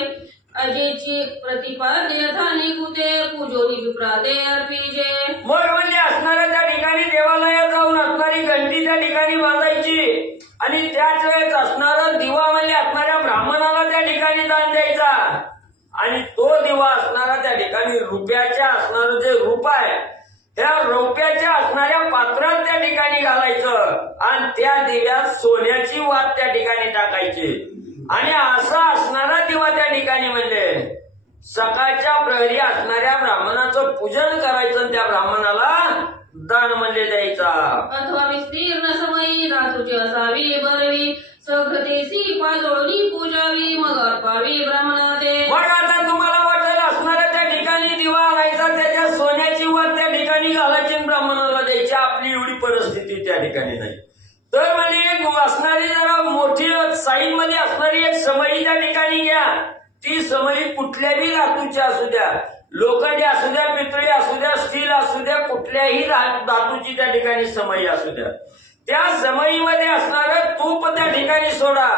अजेची प्रतिपाद्य यथानी कुते पूजोनी विप्राते अर्पिजे. मग म्हणजे असणाऱ्या त्या ठिकाणी देवालयात जाऊन असणारी घंटी त्या ठिकाणी वाजायची आणि त्याच वेळेस असणारा दिवा म्हणजे असणाऱ्या ब्राह्मणाला त्या ठिकाणी दान द्यायचा आणि तो दिवा असणारा त्या ठिकाणी रुपयाच्या असणारं जे रूप आहे त्या रौप्याच्या असणाऱ्या पात्रात त्या ठिकाणी घालायचं आणि त्या दिव्यात सोन्याची वात त्या ठिकाणी टाकायची आणि असा असणारा दिवा त्या ठिकाणी म्हणजे सकाळच्या प्रहरी असणाऱ्या ब्राह्मणाचं पूजन करायचं त्या ब्राह्मणाला दान म्हणजे द्यायचा. अथवा विस्तीर्ण समयी धातूची असावी बरवी सघतेसी पाजोळणी पूजावी मग अर्पावी ब्राह्मणाते. मग आता तुम्हाला वाटेल असणाऱ्या त्या ठिकाणी दिवा आणायचा त्याच्या सोन्याची वात त्या ठिकाणी घालायची ब्राह्मणाला द्यायची. आपली एवढी परिस्थिती त्या ठिकाणी नाही तर म्हणजे असणारी जरा मोठी साईन मध्ये असणारी एक समई त्या ठिकाणी घ्या. ती समई कुठल्याही धातूची असू द्या, लोखंडी असू द्या, पितळी असू द्या, स्टील असू द्या, कुठल्याही धातूची त्या ठिकाणी समई असू द्या. त्या समईमध्ये असणारं तूप त्या ठिकाणी सोडा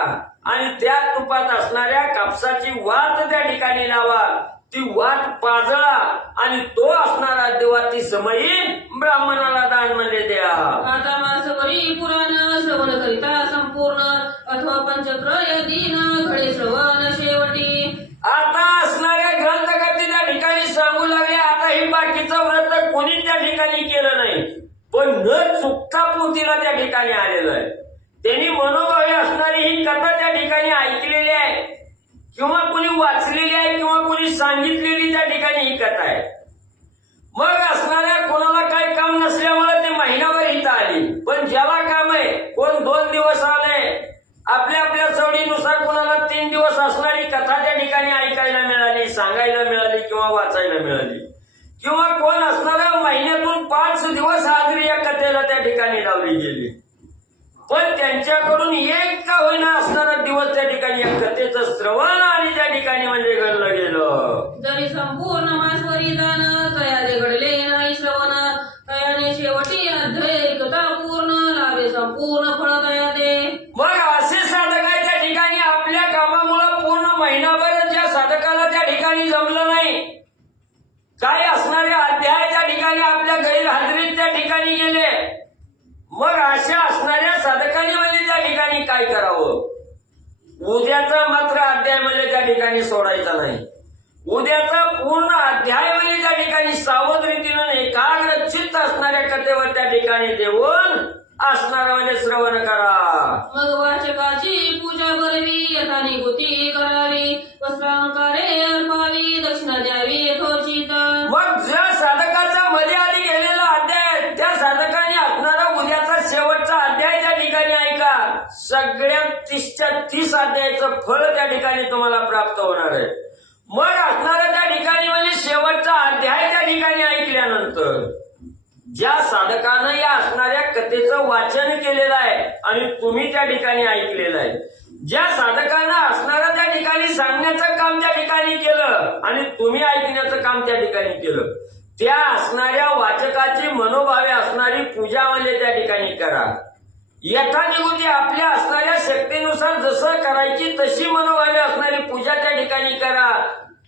आणि त्या तुपात असणाऱ्या कापसाची वात त्या ठिकाणी लावा. ती वात पाजळा आणि तो असणारा दिवा ती समई ब्राह्मणाला दान म्हणजे द्या. आता मासवरी पुराण श्रवण करिता संपूर्ण अथवा पंचत्रय दिन घडे श्रवण शेवटी. आता असणाऱ्या ग्रंथकर्ते त्या ठिकाणी सांगू लागले आता ही बाकीचं व्रत कोणी त्या ठिकाणी केलं नाही पण न चुकता पोथीला त्या ठिकाणी आलेलं आहे. त्यांनी मनोभावी असणारी ही कथा त्या ठिकाणी ऐकलेली आहे किंवा कोणी वाचलेली आहे किंवा कोणी सांगितलेली त्या ठिकाणी ही कथा आहे. मग असणाऱ्या कोणाला काही काम नसल्यामुळे ते महिनाभर इथं आली पण ज्याला काम आहे कोण 2 दिवस आले आपल्या आपल्या सवडीनुसार कोणाला 3 दिवस असणारी कथा त्या ठिकाणी ऐकायला मिळाली, सांगायला मिळाली किंवा वाचायला मिळाली किंवा कोण असणाऱ्या महिन्यातून 5 दिवस हाजरी या कथेला त्या ठिकाणी लावली गेली पण त्यांच्याकडून एक का होईना असणारा दिवस त्या ठिकाणी या कथेचं श्रवण आणि त्या ठिकाणी म्हणजे घडलं गेलं. जरी संपूर्ण मासवरी जाण कयाले घडले नाही श्रवण कयाने शेवटी अध्याय कथा पूर्ण लाभे संपूर्ण फळ कयाते. मग असे साधक आहे त्या ठिकाणी आपल्या कामामुळे पूर्ण महिनाभर ज्या साधकाला त्या ठिकाणी जमलं नाही काय असणारे अध्याय त्या ठिकाणी आपल्या गैरहजेरीत त्या ठिकाणी गेले. मग अशा असणाऱ्या साधकांनी म्हणजे त्या ठिकाणी काय करावं उद्याचा मात्र अध्याय म्हणजे त्या ठिकाणी सोडायचा नाही. उद्याचा पूर्ण अध्याय म्हणजे त्या ठिकाणी सावध रीतीनं एकाग्र चित्त असणाऱ्या कथेवर त्या ठिकाणी देऊन असणारा म्हणजे श्रवण करा. मग वाचकाची पूजा बरवी यथानी गोती करावी वस्त्रांकारे अर्पावी दक्षिणा द्यावी यथोचित. मग ज्या साधकाचा मध्ये आधी गेलेला अध्याय त्या साधकाने असणारा उद्याचा शेवटचा अध्याय त्या ठिकाणी ऐका. सगळ्या 30च्या 30 अध्यायाचं फळ त्या ठिकाणी तुम्हाला प्राप्त होणार आहे. मग असणारा त्या ठिकाणी म्हणजे शेवटचा अध्याय त्या ठिकाणी ऐकल्यानंतर ज्या साधकानं या असणाऱ्या कथेचं वाचन केलेलं आहे आणि तुम्ही त्या ठिकाणी ऐकलेलं आहे ज्या साधकानं असणारा त्या ठिकाणी सांगण्याचं काम त्या ठिकाणी केलं आणि तुम्ही ऐकण्याचं काम त्या ठिकाणी केलं त्या असणाऱ्या वाचकाची मनोभावे असणारी पूजा म्हणजे त्या ठिकाणी करा. यथानिगुती आपल्या असणाऱ्या शक्तीनुसार जसं करायची तशी मनोभावे असणारी पूजा त्या ठिकाणी करा.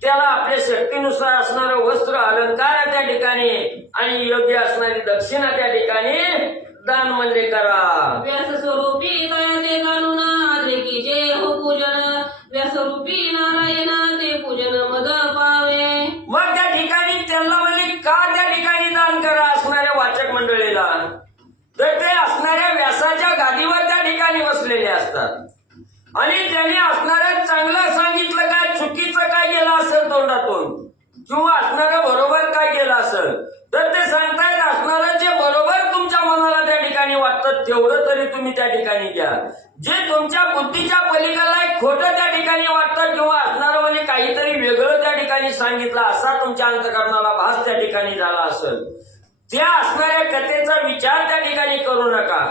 त्याला आपल्या शक्तीनुसार असणारं वस्त्र अलंकार त्या ठिकाणी आणि योग्य असणारी दक्षिणा त्या ठिकाणी दान म्हणजे करा. व्यास स्वरूपी तयाते घालून आद्रेकी जे हो पूजन व्यासरूपी नारायण ते पूजन मद पावे. मग त्या ठिकाणी त्यांना म्हणजे का त्या ठिकाणी दान करा असणाऱ्या वाचक मंडळीला तर ते असणाऱ्या व्यासाच्या गादीवर त्या ठिकाणी बसलेले असतात आणि त्यांनी असणाऱ्या चांगलं सांगितलं काय चुकीचं काय गेलं असेल तोंडातून किंवा असणारं बरोबर काय गेलं असेल तर ते सांगतायत असणारं जे बरोबर तुमच्या मनाला त्या ठिकाणी वाटतं तेवढं तरी तुम्ही त्या ठिकाणी घ्या. जे तुमच्या बुद्धीच्या पलीकडला खोटं त्या ठिकाणी वाटतं किंवा असणारं म्हणजे काहीतरी वेगळं त्या ठिकाणी सांगितलं असा तुमच्या अंतःकरणाला भास त्या ठिकाणी झाला असेल त्या असणाऱ्या कथेचा विचार त्या ठिकाणी करू नका.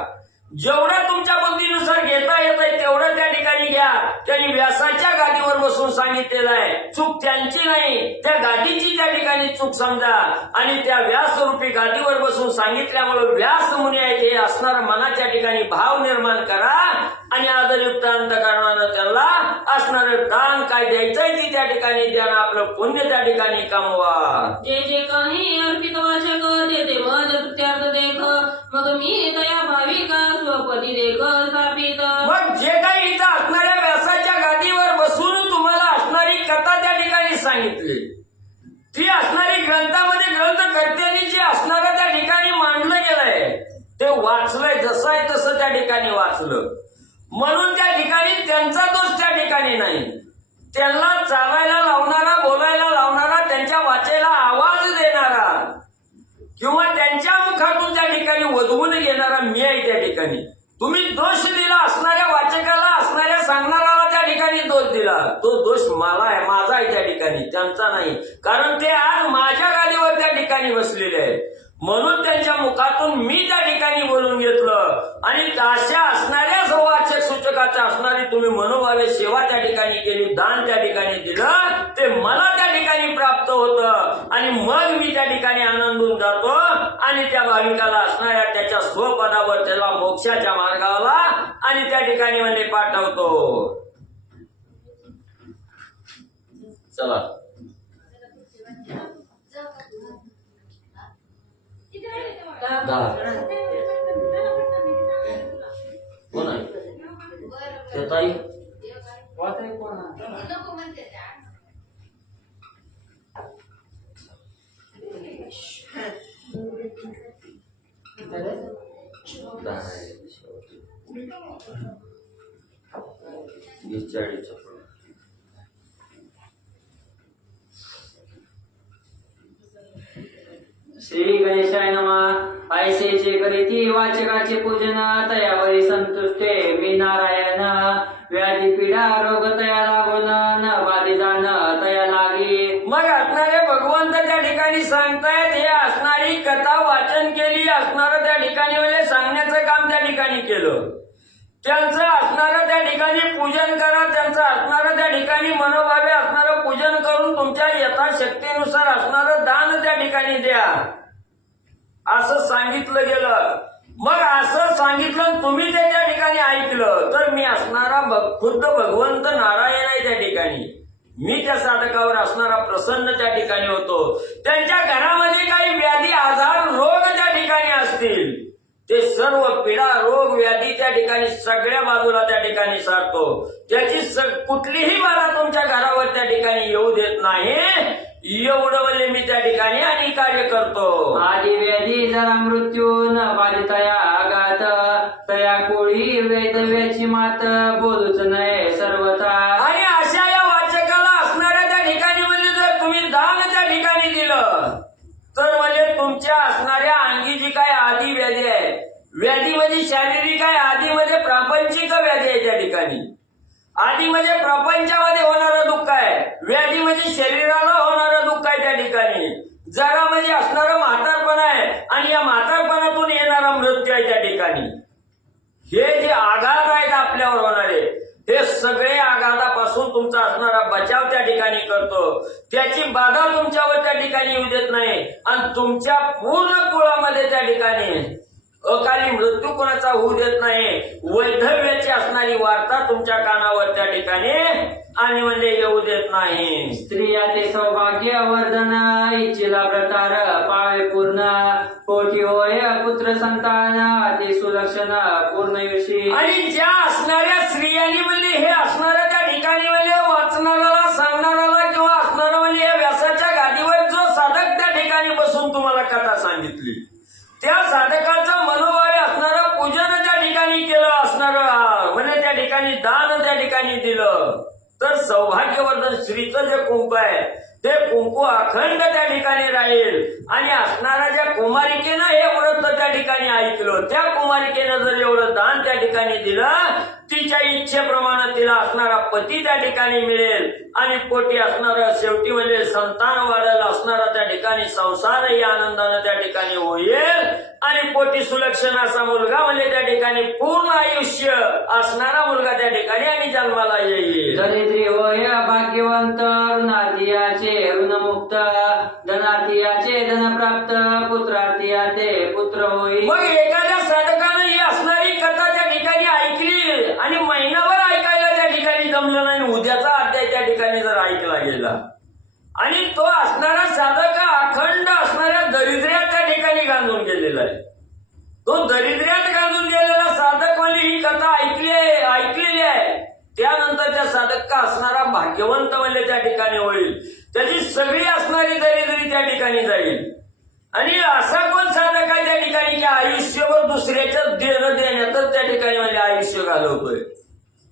जेवढं तुमच्या बुद्धीनुसार घेता येत आहे तेवढं त्या ठिकाणी घ्या. त्यांनी व्यासाच्या गादीवर बसून सांगितलेलं आहे. चूक त्यांची नाही, त्या गादीची त्या ठिकाणी चूक समजा. आणि त्या व्यासरूपी गादीवर बसून सांगितल्यामुळे व्यास मुनी आहे ते असणार मनाच्या ठिकाणी भाव निर्माण करा आणि आदरयुक्त अंतःकरणानं त्यांना असणार दान काय द्यायचंय ती त्या ठिकाणी द्या आणि आपलं पुण्य त्या ठिकाणी कमवा. जे जे काही अर्पित वाचक ते ते मज प्रत्यार्थ देख, मग मी तया भाविका स्वपदी देख स्थापित. मग जे काही इथं असणाऱ्या व्यासाच्या गादीवर बसून तुम्हाला असणारी कथा त्या ठिकाणी सांगितली, ती असणारी ग्रंथामध्ये ग्रंथकर्त्यांनी जे असणारं त्या ठिकाणी मांडलं गेलंय ते वाचलंय, जसं आहे तसं त्या ठिकाणी वाचलं. म्हणून त्या ठिकाणी त्यांचा दोष त्या ठिकाणी नाही. त्यांना चालायला लावणारा, बोलायला लावणारा, त्यांच्या वाचेला आवाज देणारा किंवा त्यांच्या मुखातून त्या ठिकाणी वधवून घेणारा मी आहे त्या ठिकाणी. तुम्ही दोष दिला असणाऱ्या वाचकाला, असणाऱ्या सांगणाऱ्याला त्या ठिकाणी दोष दिला. तो दोष मला आहे, माझा आहे त्या ठिकाणी, त्यांचा नाही. कारण ते आज माझ्या गादीवर त्या ठिकाणी बसलेले आहे. म्हणून त्यांच्या मुखातून मी त्या ठिकाणी बोलून घेतलं. आणि अशा असणाऱ्या वाचक सूचकाचा असणारी तुम्ही मनोभावे सेवा त्या ठिकाणी केली, दान त्या ठिकाणी दिलं, ते मला त्या ठिकाणी प्राप्त होतं. आणि मग मी त्या ठिकाणी आनंदून जातो आणि त्या भाविकाला असणाऱ्या त्याच्या स्वपदावर त्याला मोक्षाच्या मार्गाला आणि त्या ठिकाणी म्हणजे पाठवतो. चला कोण आहे ते ताई? श्री गणेशाय नमः. ऐसेचे करीती वाचकाचे पूजन, तयावरी संतुष्टे मी नारायण. व्याधी पीडा रोग तया लागून, न बाधी जाण तया लागी. मग असणारे भगवंत त्या ठिकाणी सांगतायत, हे असणारी कथा वाचन केली, असणारं त्या ठिकाणी म्हणजे सांगण्याचं काम त्या ठिकाणी केलं. त्यांचं असणारं त्या ठिकाणी पूजन करा, त्यांचं असणारं त्या ठिकाणी मनोभावे असणारं पूजन करून तुमच्या यथाशक्तीनुसार असणारं दान त्या ठिकाणी द्या, असं सांगितलं गेलं. मग असं सांगितलं तुम्ही त्या ठिकाणी ऐकलं तर मी असणारा खुद्द भगवंत नारायण आहे त्या ठिकाणी. मी त्या साधकावर असणारा प्रसन्न त्या ठिकाणी होतो. त्यांच्या घरामध्ये काही व्याधी आजार रोग त्या ठिकाणी असतील, ते सर्व पीडा रोग व्याधी त्या ठिकाणी सगळ्या बाजूला त्या ठिकाणी सारतो. त्याची कुठलीही बाधा तुमच्या घरावर त्या ठिकाणी येऊ देत नाही, एवढं म्हणजे मी त्या ठिकाणी आणि कार्य करतो. आदि व्याधी जरा मृत्यू, न बाधी तया आघात. तया कोळी वेदव्याची मात, बोलूच नये सर्वता. आणि अशा या वाचकाला असणाऱ्या त्या ठिकाणी म्हणजे जर तुम्ही दान त्या ठिकाणी दिलं तर म्हणजे तुमच्या असणाऱ्या अंगी जी काय आदी व्याधी आहे, व्याधी म्हणजे शारीरिक आहे, आदी म्हणजे प्रापंचिक व्याधी आहे त्या ठिकाणी. आदी म्हणजे प्रपंचामध्ये होणारं दुःख आहे, व्याधी म्हणजे शरीराला होणारं दुःख आहे त्या ठिकाणी. जरा म्हणजे असणारं म्हातारपण आहे आणि या म्हातारपणातून येणारा मृत्यू आहे त्या ठिकाणी. हे जे आघात आहेत आपल्यावर होणारे, हे सगळे आघातापासून तुमचा असणारा बचाव त्या ठिकाणी करतो. त्याची बाधा तुमच्यावर त्या ठिकाणी येऊ देत नाही आणि तुमच्या पूर्ण कुळामध्ये त्या ठिकाणी अकाली मृत्यू कोणाचा होऊ देत नाही. वैधव्याची असणारी वार्ता तुमच्या कानावर त्या ठिकाणी आणि म्हणजे येऊ देत नाही. स्त्रिया ते सौभाग्य वर्धन, इच्छिला प्रतार पावे पूर्ण. कोटी होय पुत्र संतान, ते सुलक्षण पूर्ण यशी. आणि ज्या असणाऱ्या स्त्रियांनी म्हणजे हे असणाऱ्या त्या ठिकाणी म्हणजे वाचणाऱ्याला सांगणाऱ्याला किंवा असणारा म्हणजे या व्यासाच्या गादीवर जो साधक त्या ठिकाणी बसून तुम्हाला कथा सांगितली, त्या साधकाचं मनोभावे असणारं पूजन त्या ठिकाणी केलं, असणारं म्हणजे त्या ठिकाणी दान त्या ठिकाणी दिलं, तर सौभाग्यवर्धन श्रीचं जे कुंकू आहे ते कुंकू अखंड त्या ठिकाणी राहील. आणि असणाऱ्या ज्या कुमारिकेनं हे व्रत त्या ठिकाणी ऐकलं, त्या कुमारिकेनं जर एवढं दान त्या ठिकाणी दिलं, तिच्या इच्छेप्रमाणे तिला असणारा पती त्या ठिकाणी मिळेल आणि पोटी असणारा शेवटी म्हणजे संतान वाढेल, असणारा त्या ठिकाणी संसारही आनंदानं त्या ठिकाणी होईल आणि पोटी सुलक्षण असा मुलगा म्हणजे त्या ठिकाणी पूर्ण आयुष्य असणारा मुलगा त्या ठिकाणी आणि जन्माला येईल. दरिद्री होय भाग्य भाग्यवंत ऋणार्थीयाचे ऋणमुक्त धनार्थीयाचे धन प्राप्त पुत्रार्थीयाचे पुत्र होईल. मग एखाद्या साधकानं ही असणारी कथा त्या ठिकाणी ऐकली आणि महिनाभर ऐकायला त्या ठिकाणी जमलं नाही, उद्याचा अध्याय त्या ठिकाणी जर ऐकला गेला आणि तो असणारा साधक अखंड असणाऱ्या दरिद्र्यात त्या ठिकाणी गांजून गेलेला आहे, तो दरिद्र्यात गांजून गेलेला साधक म्हणजे ही कथा ऐकलेली आहे, त्यानंतर त्या साधक का असणारा भाग्यवंत म्हणजे त्या ठिकाणी होईल, त्याची सगळी असणारी दरिद्री त्या ठिकाणी जाईल. आणि असा कोण साधक आहे त्या ठिकाणी की आयुष्यभर दुसऱ्याच्या देणं देण्यातच त्या ठिकाणी म्हणजे आयुष्य घालवतोय,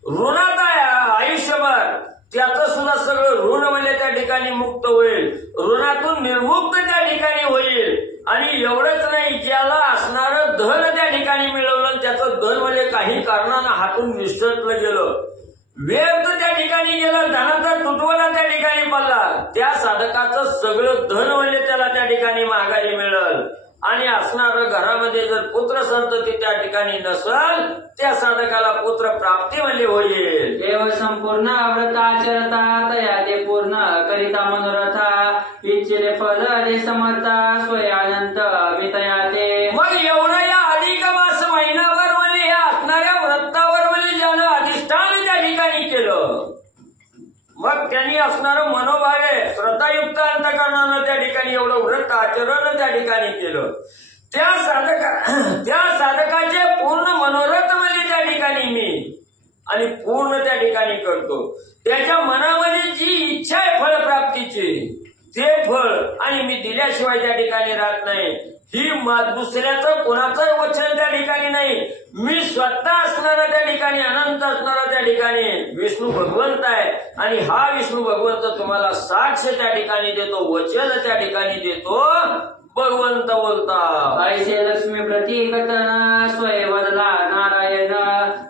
ऋणात आहे आयुष्यभर, त्याचं सुद्धा सगळं ऋण म्हणजे त्या ठिकाणी मुक्त होईल, ऋणातून निर्मुक्त त्या ठिकाणी होईल. आणि एवढंच नाही, ज्याला असणारं धन त्या ठिकाणी मिळवलं, त्याचं धन म्हणजे काही कारणानं हातून निसटलं गेलं, व्यर्थ त्या ठिकाणी गेलं, धनाचा तुटवडा त्या ठिकाणी पडला, त्या साधकाचं सगळं धन म्हणजे त्याला त्या ठिकाणी माघारी मिळेल. आणि असणारं घरामध्ये जर पुत्र संतती त्या ठिकाणी नसल, त्या साधकाला पुत्र प्राप्ती म्हणजे होईल. देव संपूर्ण व्रत आचरता तया ते पूर्ण करिता मनोरथा इच्छिले फल दे समर्था स्वय अनंत वितया ते. मग एवढं या अधिक मास महिनाभर म्हणजे या असणाऱ्या व्रतावर म्हणजे ज्यानं अधिष्ठान त्या ठिकाणी केलं, मग त्यांनी असणारं मनोभावे श्रद्धायुक्त अंतकरणानं त्या ठिकाणी एवढं व्रत आचरण त्या ठिकाणी केलं, त्या साधकाचे पूर्ण मनोरथ म्हणजे त्या ठिकाणी मी आणि पूर्ण त्या ठिकाणी करतो. त्याच्या मनामध्ये जी इच्छा आहे फळप्राप्तीची ते फळ आणि मी दिल्याशिवाय त्या ठिकाणी राहत नाही. ही दुसऱ्याचं कोणाचं वचन त्या ठिकाणी नाही, मी स्वतः असणारा त्या ठिकाणी अनंत असणारा त्या ठिकाणी विष्णू भगवंत आहे आणि हा विष्णू भगवंत तुम्हाला साक्ष त्या ठिकाणी देतो, वचन त्या ठिकाणी देतो, भगवंत बोलता. ऐसे लक्ष्मी प्रतीकतन स्वय वदला नारायण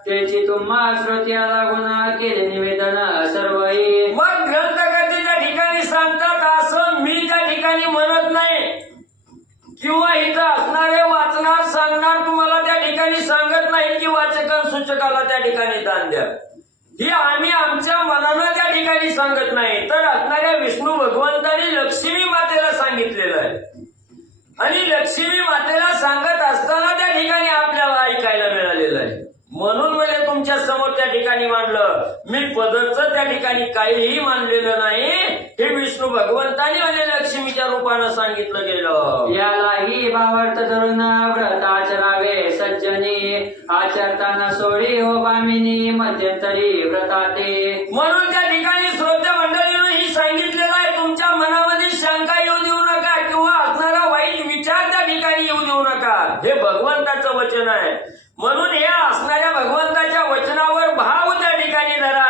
त्याची तुम्हा श्रोत्या लागून केले निवेदन सर्वही. मग ग्रंथकर्ते त्या ठिकाणी सांगतात, असं मी त्या ठिकाणी म्हणत नाही किंवा इथं असणारे वाचणार सांगणार तुम्हाला त्या ठिकाणी सांगत नाही की वाचकां सूचकाला त्या ठिकाणी दान द्या, ही आम्ही आमच्या मनानं त्या ठिकाणी सांगत नाही, तर असणाऱ्या विष्णू भगवंतांनी लक्ष्मी मातेला सांगितलेलं आहे. आणि लक्ष्मी मातेला सांगत असताना त्या ठिकाणी आपल्याला ऐकायला मिळालेलं आहे. म्हणून म्हणजे तुमच्या समोर त्या ठिकाणी मांडलं, मी पदरचं त्या ठिकाणी काहीही मानलेलं नाही, हे विष्णू भगवंतानी म्हणजे लक्ष्मीच्या रूपानं सांगितलं गेलं. यालाही भावार्थ धरून व्रत आचरावे सज्जनी आचरताना सोडी हो बामिनी मध्यंतरी व्रताते. म्हणून त्या ठिकाणी श्रोते मंडळीनं ही सांगितलेलं आहे, तुमच्या मनामध्ये शंका येऊ देऊ नका किंवा असणारा वाईट विचार त्या ठिकाणी येऊ देऊ नका, हे भगवंताचं वचन आहे. म्हणून या असणाऱ्या भगवंताच्या वचनावर भाव त्या ठिकाणी धरा,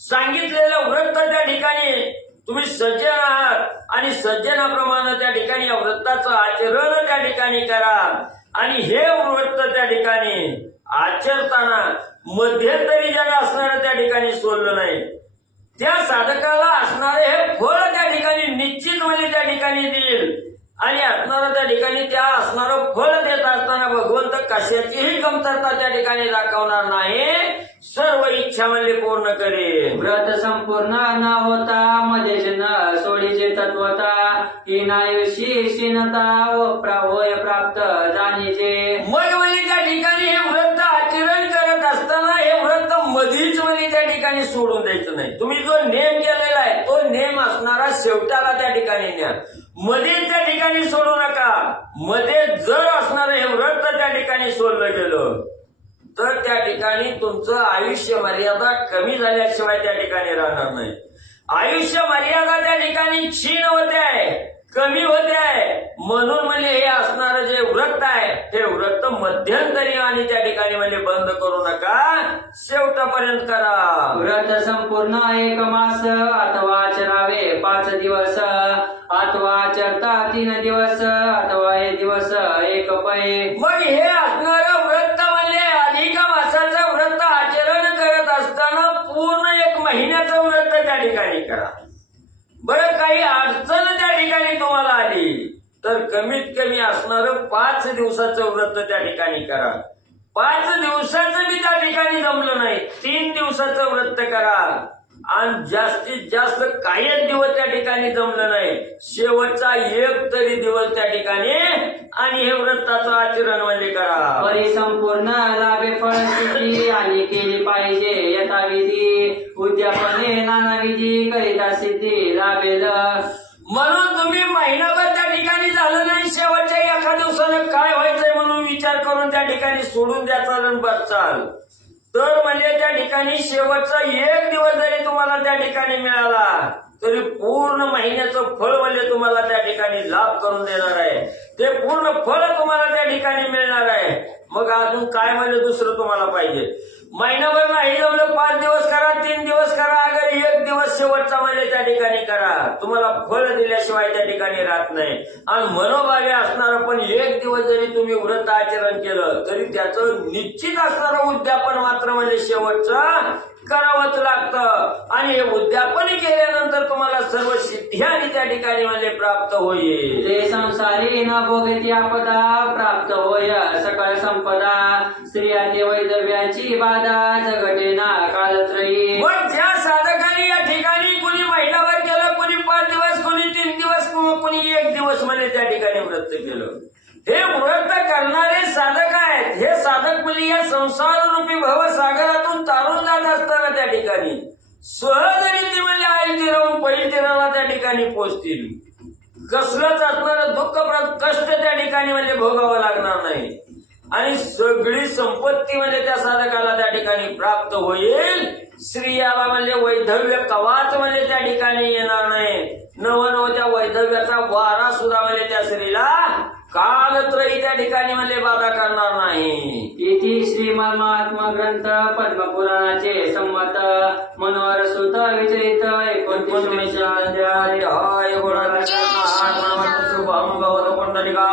सांगितलेलं व्रत त्या ठिकाणी तुम्ही सज्जन आहात आणि सज्जनाप्रमाणे त्या ठिकाणी या व्रताचं आचरण त्या ठिकाणी करा. आणि हे व्रत त्या ठिकाणी आचरताना मध्यंतरी ज्याला असणारं त्या ठिकाणी सोडलं नाही, त्या साधकाला असणारे हे फळ त्या ठिकाणी निश्चित म्हणजे त्या ठिकाणी देईल. आणि असणारं त्या ठिकाणी त्या असणारं फळ देत असताना भगवंत कशाचीही कमतरता त्या ठिकाणी दाखवणार नाही, सर्व इच्छा म्हणजे पूर्ण करेल. व्रत संपूर्ण न होता मध्येच न सोडीचे तत्वता ही नायुषी क्षीणता होय प्राप्त जाणीचे. मग म्हणजे त्या ठिकाणी हे व्रत आचरण करत असताना हे व्रत मधीच म्हणजे त्या ठिकाणी सोडून द्यायचं नाही. तुम्ही जो नेम केलेला आहे तो नेम असणारा शेवटाला त्या ठिकाणी न्या, मध्ये त्या ठिकाणी सोडू नका. मध्ये जर असणारं हे व्रत त्या ठिकाणी सोडलं गेलं तर त्या ठिकाणी तुमचं आयुष्य मर्यादा कमी झाल्याशिवाय त्या ठिकाणी राहणार नाही. आयुष्य मर्यादा त्या ठिकाणी क्षीण होते आहे, कमी होते आहे. म्हणून म्हणजे हे असणारं जे व्रत आहे हे व्रत मध्यंतरी आणि त्या ठिकाणी म्हणजे बंद करू नका, शेवटापर्यंत करा. व्रत संपूर्ण 1 मास अथवा आचरावे 5 दिवस अथवा आचरता 3 दिवस अथवा 1 दिवस 1 पै. मग हे असणारं व्रत म्हणजे अधिक मासाचं व्रत आचरण करत असताना पूर्ण 1 महिन्याचं व्रत त्या ठिकाणी करा. बरं काही अडचण त्या ठिकाणी तुम्हाला आली तर कमीत कमी असणारं 5 दिवसाचं व्रत त्या ठिकाणी करा. 5 दिवसाचं बी त्या ठिकाणी जमलं नाही 3 दिवसाचं व्रत करा. आणि जास्तीत जास्त काहीच दिवस त्या ठिकाणी जमलं नाही, शेवटचा एक तरी दिवस त्या ठिकाणी आणि हे व्रताचं आचरण म्हणजे करा. परी संपूर्ण लाभे फळसिद्धी आणि केली पाहिजे यथाविधी उद्यापने नानाविधी करिता सिद्धी लाभेल. म्हणून तुम्ही महिनाभर त्या ठिकाणी झालं नाही, शेवटच्या एका दिवसानं काय व्हायचंय म्हणून विचार करून त्या ठिकाणी सोडून द्याचा बचाल. तर म्हणजे त्या ठिकाणी शेवटचा एक दिवस जरी तुम्हाला त्या ठिकाणी मिळाला तरी पूर्ण महिन्याचं फळ म्हणजे तुम्हाला त्या ठिकाणी लाभ करून देणार आहे. ते पूर्ण फळ तुम्हाला त्या ठिकाणी मिळणार आहे. मग अजून काय म्हणजे दुसरं तुम्हाला पाहिजे? महिनाभर नाही जमलं, 5 दिवस करा, 3 दिवस करा, अगर एक दिवस शेवटचा म्हणजे त्या ठिकाणी करा. तुम्हाला फळ दिल्याशिवाय त्या ठिकाणी राहत नाही. आणि मनोभावे असणारं पण एक दिवस जरी तुम्ही व्रत आचरण केलं तरी त्याचं निश्चित असणारं उद्यापन मात्र म्हणजे शेवटचं करावंच लागतं. आणि हे उद्यापन केल्यानंतर तुम्हाला सर्व सिद्धी आणि त्या ठिकाणी म्हणजे प्राप्त होईल. ते संसारी न भोगती आपदा प्राप्त होय सकळ संपदा स्त्रिया ते वैधव्याची बाधा जगटेना कालत्रयी. मग ज्या साधकांनी या ठिकाणी कुणी महिनाभर केलं, कुणी 5 दिवस, कुणी 3 दिवस, कुणी 1 दिवस म्हणजे त्या ठिकाणी व्रत केलं, हे व्रत करणारे साधक आहेत. हे साधक म्हणजे या संसार रूपी भवसागरातून तारून जात असताना त्या ठिकाणी सहजरिती म्हणजे आईल तिरवून पळी तिराला त्या ठिकाणी पोचतील. कसलंच असणारं दुःख कष्ट त्या ठिकाणी म्हणजे भोगावं लागणार नाही. आणि सगळी संपत्ती म्हणजे त्या साधकाला त्या ठिकाणी प्राप्त होईल. स्त्रियाला म्हणजे वैधव्य कवाच म्हणजे त्या ठिकाणी येणार नाही. नवनवत्या वैधव्याचा वारा सुद्धा म्हणजे त्या स्त्रीला कालत्रयी त्या ठिकाणी म्हणजे बाधा करणार नाही. इति श्रीमद महात्मा ग्रंथ पद्मपुराणाचे संमत मनोहर सुत विचरित 29 अध्याय. हाय गुणात्मा शुभम गौरव कुंडलिका